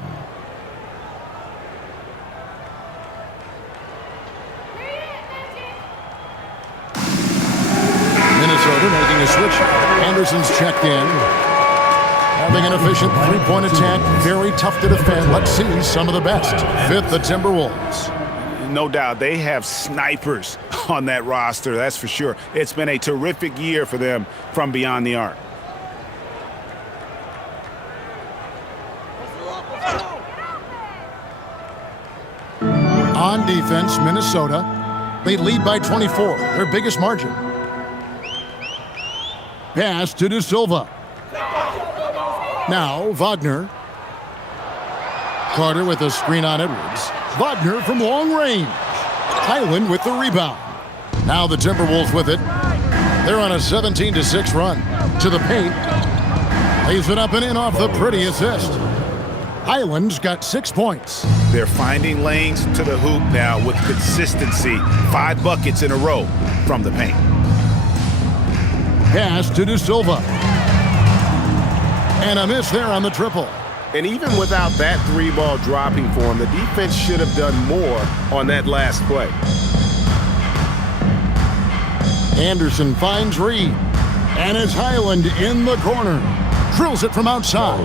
Minnesota making a switch. Anderson's checked in. Having an efficient three-point attack, very tough to defend. Let's see some of the best. Fifth, the Timberwolves. No doubt, they have snipers on that roster, that's for sure. It's been a terrific year for them from beyond the arc. On defense, Minnesota. They lead by 24, their biggest margin. Pass to De Silva. Now, Wagner. Carter with a screen on Edwards. Wagner from long range. Highland with the rebound. Now the Timberwolves with it. They're on a 17-6 run. To the paint. Lays it up and in off the pretty assist. Highland's got 6 points. They're finding lanes to the hoop now with consistency. 5 buckets in a row from the paint. Pass to De Silva. And a miss there on the triple. And even without that 3-ball dropping for him, the defense should have done more on that last play. Anderson finds Reed. And it's Highland in the corner. Drills it from outside.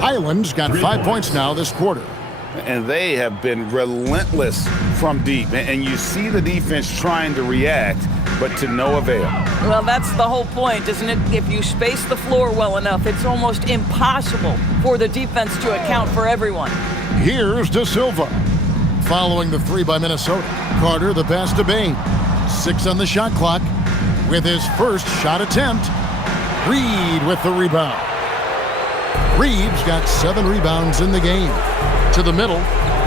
Highland's got 5 points now this quarter. And they have been relentless from deep. And you see the defense trying to react, but to no avail. Well, that's the whole point, isn't it? If you space the floor well enough, it's almost impossible for the defense to account for everyone. Here's De Silva. Following the 3 by Minnesota. Carter the pass to Bain. 6 on the shot clock. With his first shot attempt. Reed with the rebound. Reed's got 7 rebounds in the game. To the middle.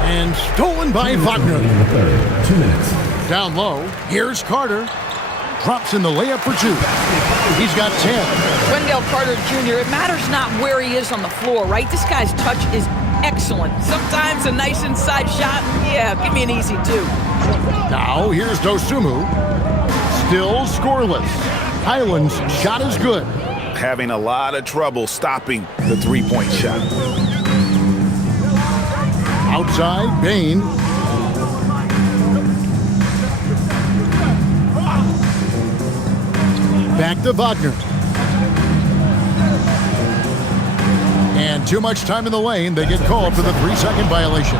And stolen by Wagner. 2 minutes. Down low. Here's Carter. Drops in the layup for 2. He's got 10. Wendell Carter Jr., it matters not where he is on the floor, right? This guy's touch is excellent. Sometimes a nice inside shot, yeah, give me an easy 2. Now here's Dosunmu. Still scoreless. Highland's shot is good. Having a lot of trouble stopping the three-point shot. Outside, Bain. Back to Wagner. And too much time in the lane. They get called for the 3-second violation.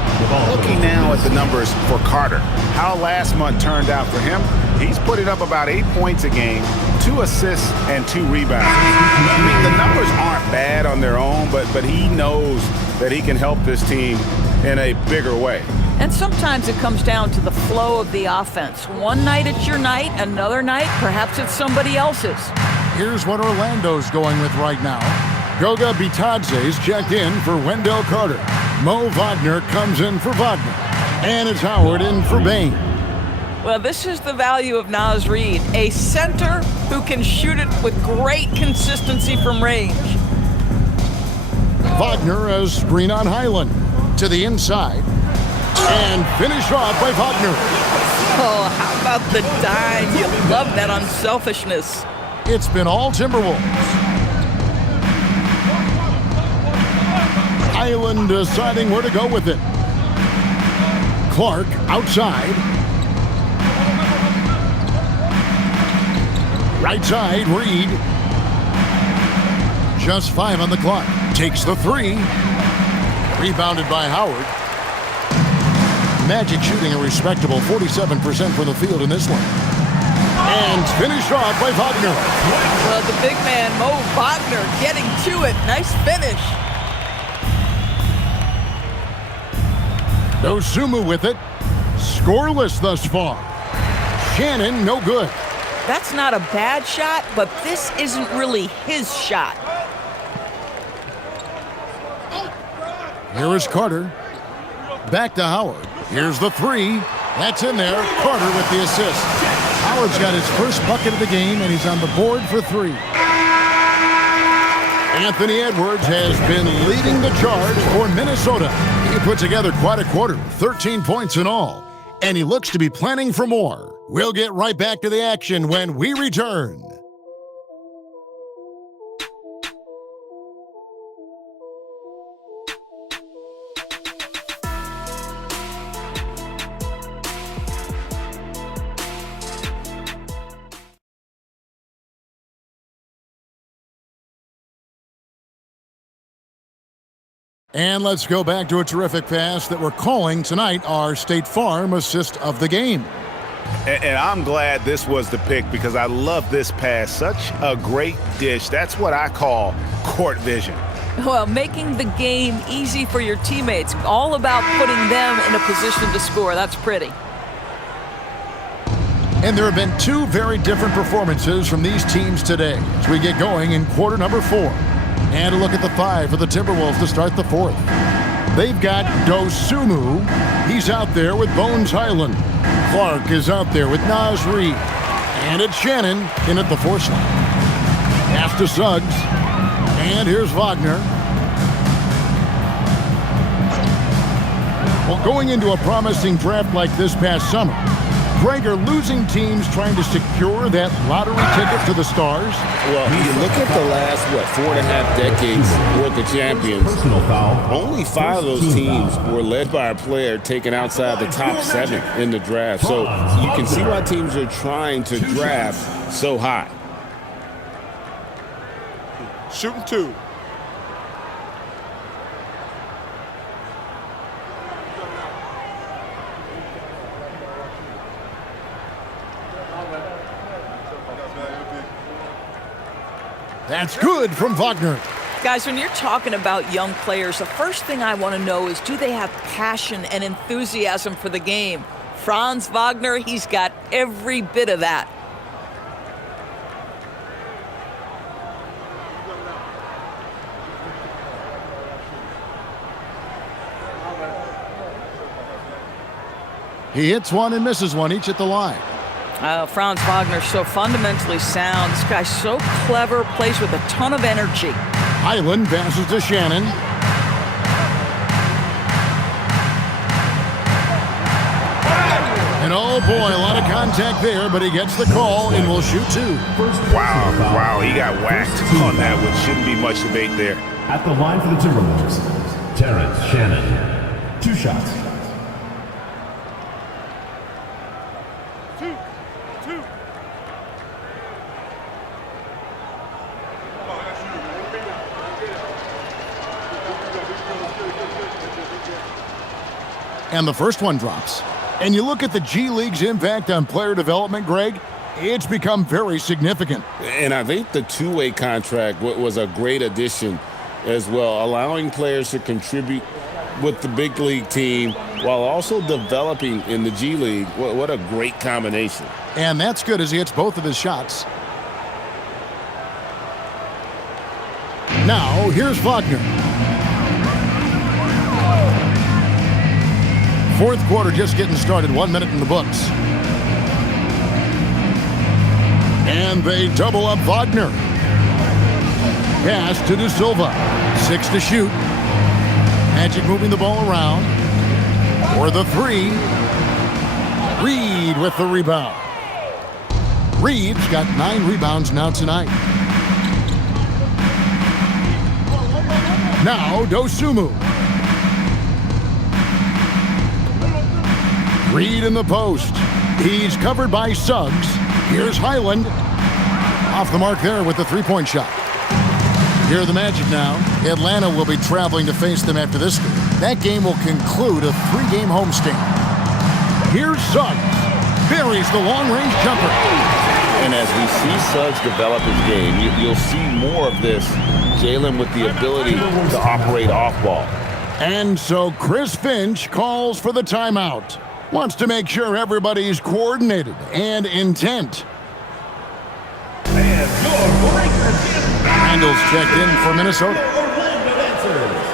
Looking now at the numbers for Carter, how last month turned out for him, he's putting up about 8 points a game, 2 assists, and 2 rebounds. I mean, the numbers aren't bad on their own, but he knows that he can help this team in a bigger way. And sometimes it comes down to the flow of the offense. One night it's your night, another night perhaps it's somebody else's. Here's what Orlando's going with right now. Goga Bitadze's checked in for Wendell Carter. Mo Wagner comes in for Wagner. And it's Howard in for Bain. Well, this is the value of Naz Reid, a center who can shoot it with great consistency from range. Wagner a screen on Highland. To the inside. And finished off by Wagner. Oh, how about the dime? You love that unselfishness. It's been all Timberwolves. Highland deciding where to go with it. Clark outside. Right side, Reed. Just 5 on the clock. Takes the 3. Rebounded by Howard. Magic shooting a respectable 47% from the field in this one. And finished off by Wagner. Well, the big man, Mo Wagner, getting to it. Nice finish. Dosunmu with it. Scoreless thus far. Shannon, no good. That's not a bad shot, but this isn't really his shot. Here is Carter. Back to Howard. Here's the 3. That's in there. Carter with the assist. Howard's got his first bucket of the game, and he's on the board for 3. Anthony Edwards has been leading the charge for Minnesota. He put together quite a quarter, 13 points in all, and he looks to be planning for more. We'll get right back to the action when we return. And let's go back to a terrific pass that we're calling tonight our State Farm assist of the game. And I'm glad this was the pick because I love this pass. Such a great dish. That's what I call court vision. Well, making the game easy for your teammates. All about putting them in a position to score. That's pretty. And there have been 2 very different performances from these teams today as we get going in quarter number 4. And a look at the 5 for the Timberwolves to start the 4th. They've got Dosunmu. He's out there with Bones Highland. Clark is out there with Naz Reid. And it's Shannon in at the 4 slot. Pass to Suggs. And here's Wagner. Well, going into a promising draft like this past summer, Greg, are losing teams trying to secure that lottery ticket to the stars? Well, you look at the last, 4.5 decades worth of champions. Only 5 of those teams were led by a player taken outside the top 7 in the draft. So you can see why teams are trying to draft so high. Shooting 2. That's good from Wagner. Guys, when you're talking about young players, the first thing I want to know is, do they have passion and enthusiasm for the game? Franz Wagner, he's got every bit of that. He hits one and misses one, each at the line. Franz Wagner's so fundamentally sound. This guy's so clever, plays with a ton of energy. Highland passes to Shannon. And oh boy, a lot of contact there, but he gets the call and will shoot two. Wow, he got whacked on that, which shouldn't be much debate there. At the line for the Timberwolves, Terrence Shannon. 2 shots. And the first one drops. And you look at the G League's impact on player development, Greg, it's become very significant. And I think the two-way contract was a great addition as well, allowing players to contribute with the big league team while also developing in the G League. What a great combination. And that's good as he hits both of his shots. Now, here's Wagner. Fourth quarter just getting started, 1 minute in the books. And they double up Wagner. Pass to De Silva. 6 to shoot. Magic moving the ball around. For the 3. Reed with the rebound. Reed's got 9 rebounds now tonight. Now Dosunmu. Reed in the post. He's covered by Suggs. Here's Highland. Off the mark there with the three-point shot. Here are the Magic now. Atlanta will be traveling to face them after this game. That game will conclude a 3-game homestand. Here's Suggs. Buries the long-range jumper. And as we see Suggs develop his game, you'll see more of this. Jalen with the ability to operate off ball. And so Chris Finch calls for the timeout. Wants to make sure everybody's coordinated and intent. And your breaker Randall's checked in for Minnesota. Orlando Dancers.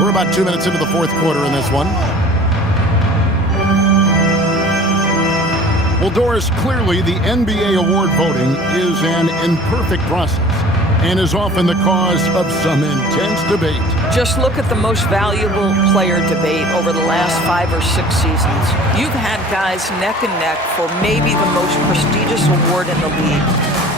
We're about 2 minutes into the fourth quarter in this one. Well, Doris, clearly the NBA award voting is an imperfect process and is often the cause of some intense debate. Just look at the most valuable player debate over the last 5 or 6 seasons. You've had guys neck and neck for maybe the most prestigious award in the league.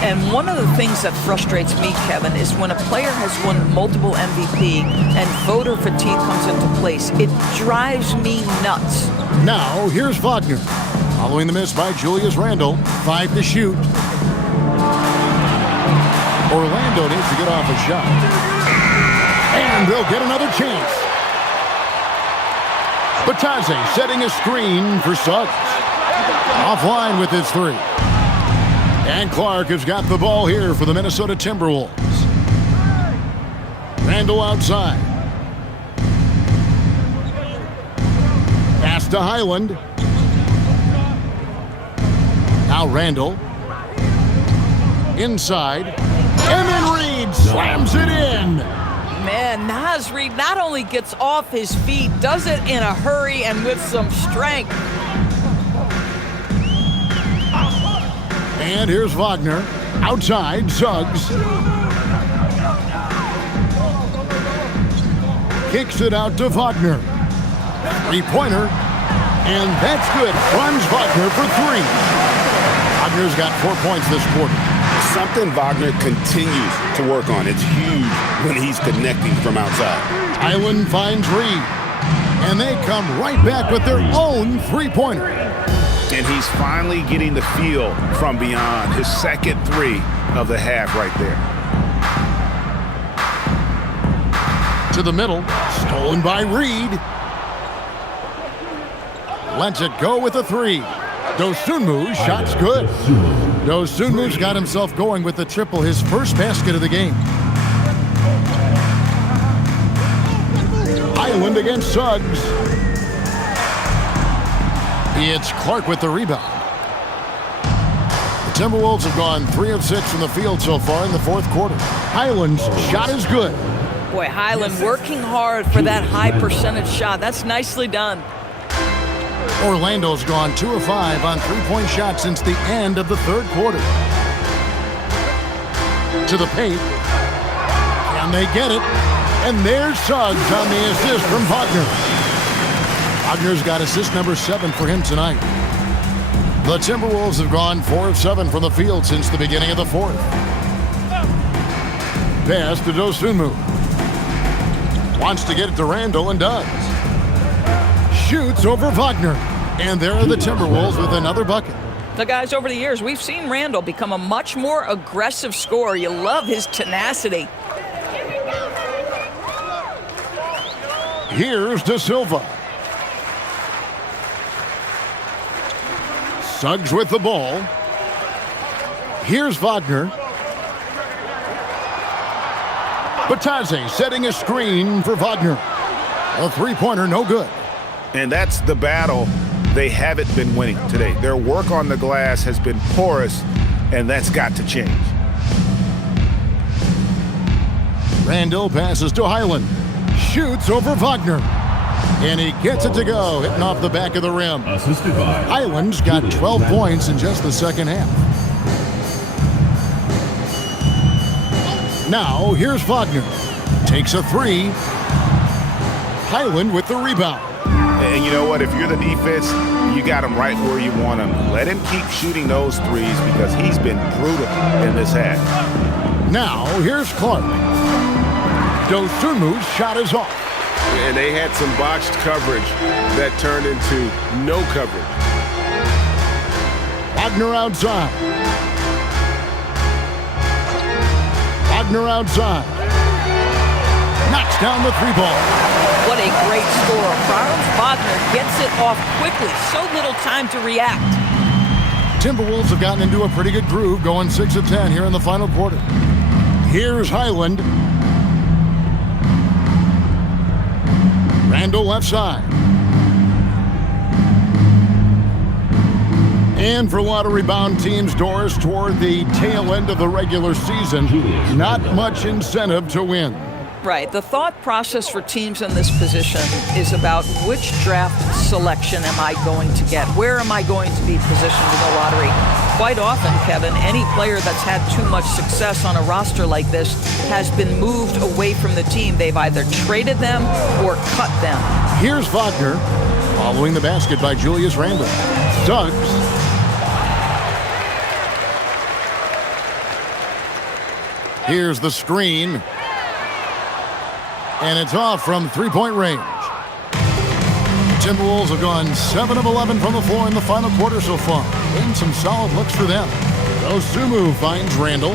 And one of the things that frustrates me, Kevin, is when a player has won multiple MVP and voter fatigue comes into place. It drives me nuts. Now, here's Wagner. Following the miss by Julius Randle. 5 to shoot. Orlando needs to get off a shot. And they'll get another chance. Batadze setting a screen for Suggs. Offline with his 3. And Clark has got the ball here for the Minnesota Timberwolves. Randle outside. Pass to Highland. Now Randle. Inside. And then Reed slams it in. Man, Naz Reid not only gets off his feet, does it in a hurry and with some strength. And here's Wagner. Outside, Suggs. Kicks it out to Wagner. 3-pointer. And that's good. Franz Wagner for 3. Wagner's got 4 points this quarter. Something Wagner continues to work on. It's huge when he's connecting from outside. Highland finds Reed. And they come right back with their own 3-pointer. And he's finally getting the feel from beyond. His second 3 of the half right there. To the middle. Stolen by Reed. Lets it go with a 3. Dosunmu's shot's good. Dosunmu's got himself going with the triple, his first basket of the game. Highland against Suggs. It's Clark with the rebound. The Timberwolves have gone 3 of 6 from the field so far in the fourth quarter. Highland's shot is good. Boy, Highland working hard for that high percentage shot. That's nicely done. Orlando's gone 2 of 5 on three-point shots since the end of the third quarter. To the paint. And they get it. And there's Suggs on the assist from Wagner. Wagner's got assist number 7 for him tonight. The Timberwolves have gone 4 of 7 from the field since the beginning of the fourth. Pass to Dosunmu. Wants to get it to Randall and does. Shoots over Wagner. And there are the Timberwolves with another bucket. The guys, over the years, we've seen Randall become a much more aggressive scorer. You love his tenacity. Here's De Silva. Suggs with the ball. Here's Wagner. Batadze setting a screen for Wagner. A three-pointer, no good. And that's the battle they haven't been winning today. Their work on the glass has been porous, and that's got to change. Randall passes to Highland. Shoots over Wagner. And he gets it to go, hitting off the back of the rim. Assisted by Highland's got 12 points in just the second half. Now, here's Wagner. Takes a three. Highland with the rebound. And you know what? If you're the defense, you got him right where you want him. Let him keep shooting those threes because he's been brutal in this half. Now, here's Clark. Dosunmu's shot is off. And they had some botched coverage that turned into no coverage. Wagner outside. Wagner outside. Knocks down the three ball. What a great score. Franz Wagner gets it off quickly. So little time to react. Timberwolves have gotten into a pretty good groove, going 6 of 10 here in the final quarter. Here's Highland. Randall left side. And for lottery-bound teams, Doris, toward the tail end of the regular season, not much incentive to win. Right. The thought process for teams in this position is about which draft selection am I going to get? Where am I going to be positioned in the lottery? Quite often, Kevin, any player that's had too much success on a roster like this has been moved away from the team. They've either traded them or cut them. Here's Wagner, following the basket by Julius Randle. Suggs. Here's the screen. And it's off from three-point range. The Timberwolves have gone 7 of 11 from the floor in the final quarter so far. And some solid looks for them. Dosunmu finds Randall.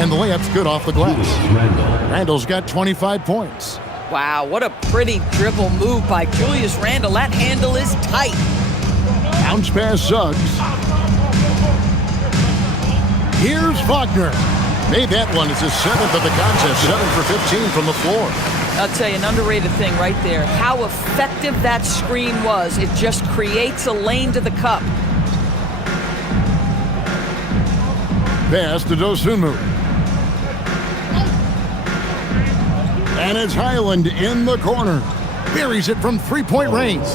And the layup's good off the glass. Randall's got 25 points. Wow, what a pretty dribble move by Julius Randle. That handle is tight. Bounce pass Suggs. Here's Wagner. Made that one. It's his 7th of the contest. 7 for 15 from the floor. I'll tell you, an underrated thing right there. How effective that screen was. It just creates a lane to the cup. Pass to Dosunmu. And it's Highland in the corner. Buries it from three-point range.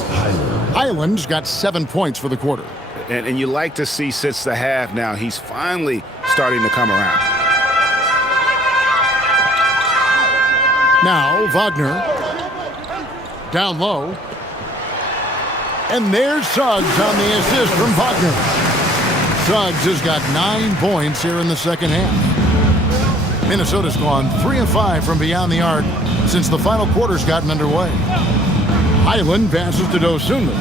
Highland's got 7 points for the quarter. And you like to see since the half now, he's finally starting to come around. Now, Wagner. Down low. And there's Suggs on the assist from Wagner. Suggs has got 9 points here in the second half. Minnesota's gone 3 of 5 from beyond the arc since the final quarter's gotten underway. Highland passes to Dosunmu.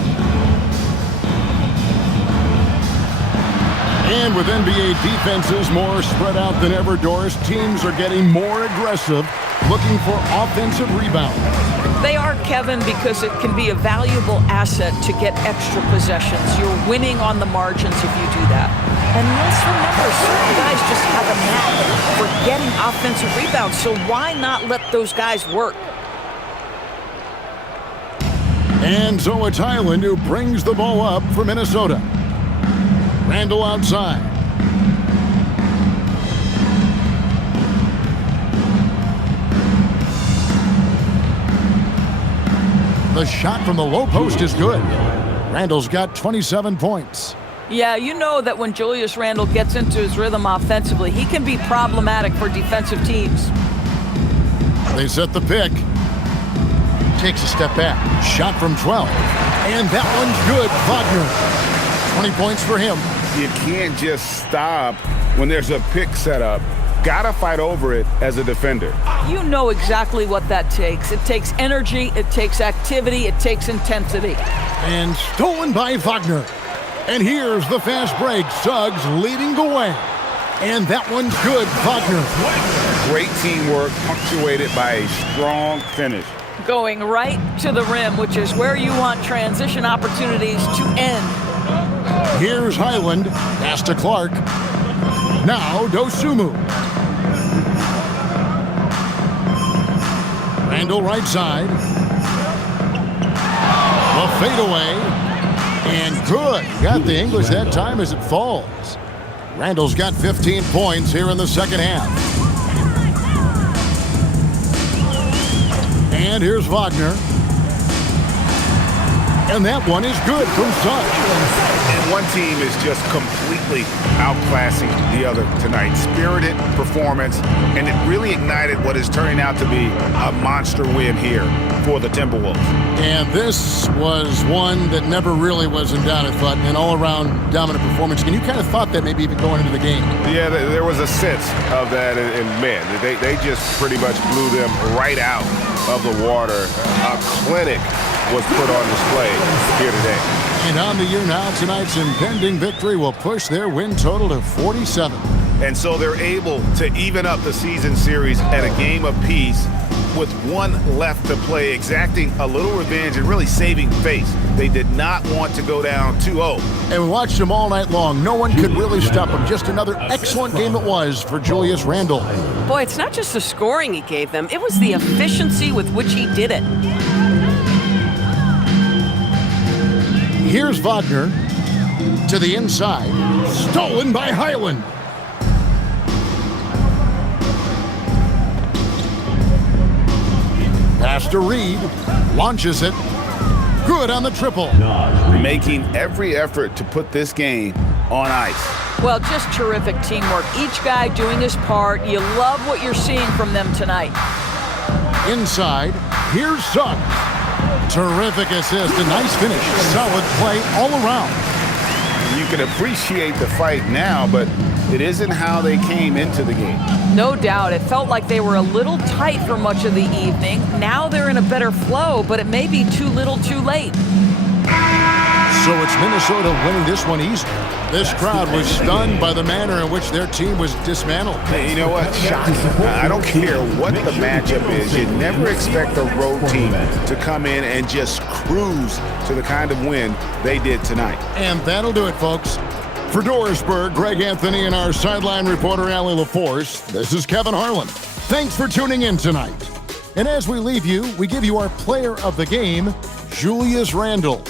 And with NBA defenses more spread out than ever, Doris, teams are getting more aggressive, looking for offensive rebounds. They are, Kevin, because it can be a valuable asset to get extra possessions. You're winning on the margins if you do that. And let's remember, certain guys just have a knack for getting offensive rebounds, so why not let those guys work? And so it's Highland who brings the ball up for Minnesota. Randall outside. The shot from the low post is good. Randall's got 27 points. Yeah, you know that when Julius Randle gets into his rhythm offensively, he can be problematic for defensive teams. They set the pick. Takes a step back. Shot from 12. And that one's good. Wagner. 20 points for him. You can't just stop when there's a pick set up. Gotta fight over it as a defender. You know exactly what that takes. It takes energy, it takes activity, it takes intensity. And stolen by Wagner. And here's the fast break. Suggs leading the way. And that one's good. Wagner. Great teamwork punctuated by a strong finish. Going right to the rim, which is where you want transition opportunities to end. Here's Highland. Pass to Clark. Now Dosunmu. Randall right side. The fadeaway. And good. Got the English that time as it falls. Randall's got 15 points here in the second half. And here's Wagner. And that one is good from Suggs. And one team is just completely outclassing the other tonight. Spirited performance, and it really ignited what is turning out to be a monster win here for the Timberwolves. And this was one that never really was in doubt, I thought, an all-around dominant performance. And you kind of thought that maybe even going into the game. Yeah, there was a sense of that, and man, they just pretty much blew them right out of the water. A clinic was put on display here today. And on the year now, tonight's impending victory will push their win total to 47. And so they're able to even up the season series at a game apiece with one left to play, exacting a little revenge and really saving face. They did not want to go down 2-0. And we watched them all night long. No one could really stop them. Just another excellent game it was for Julius Randle. Boy, it's not just the scoring he gave them. It was the efficiency with which he did it. Here's Wagner to the inside. Stolen by Highland. Pass to Reed. Launches it. Good on the triple. Making every effort to put this game on ice. Well, just terrific teamwork. Each guy doing his part. You love what you're seeing from them tonight. Inside. Here's Suggs. Terrific assist, a nice finish. Solid play all around. You can appreciate the fight now, but it isn't how they came into the game. No doubt. It felt like they were a little tight for much of the evening. Now they're in a better flow, but it may be too little too late. So it's Minnesota winning this one easily. This crowd was stunned by the manner in which their team was dismantled. Hey, you know what? Shocking. I don't care what the matchup is. You never expect a road team to come in and just cruise to the kind of win they did tonight. And that'll do it, folks. For Dorisburg, Greg Anthony and our sideline reporter, Allie LaForce, this is Kevin Harlan. Thanks for tuning in tonight. And as we leave you, we give you our player of the game, Julius Randle.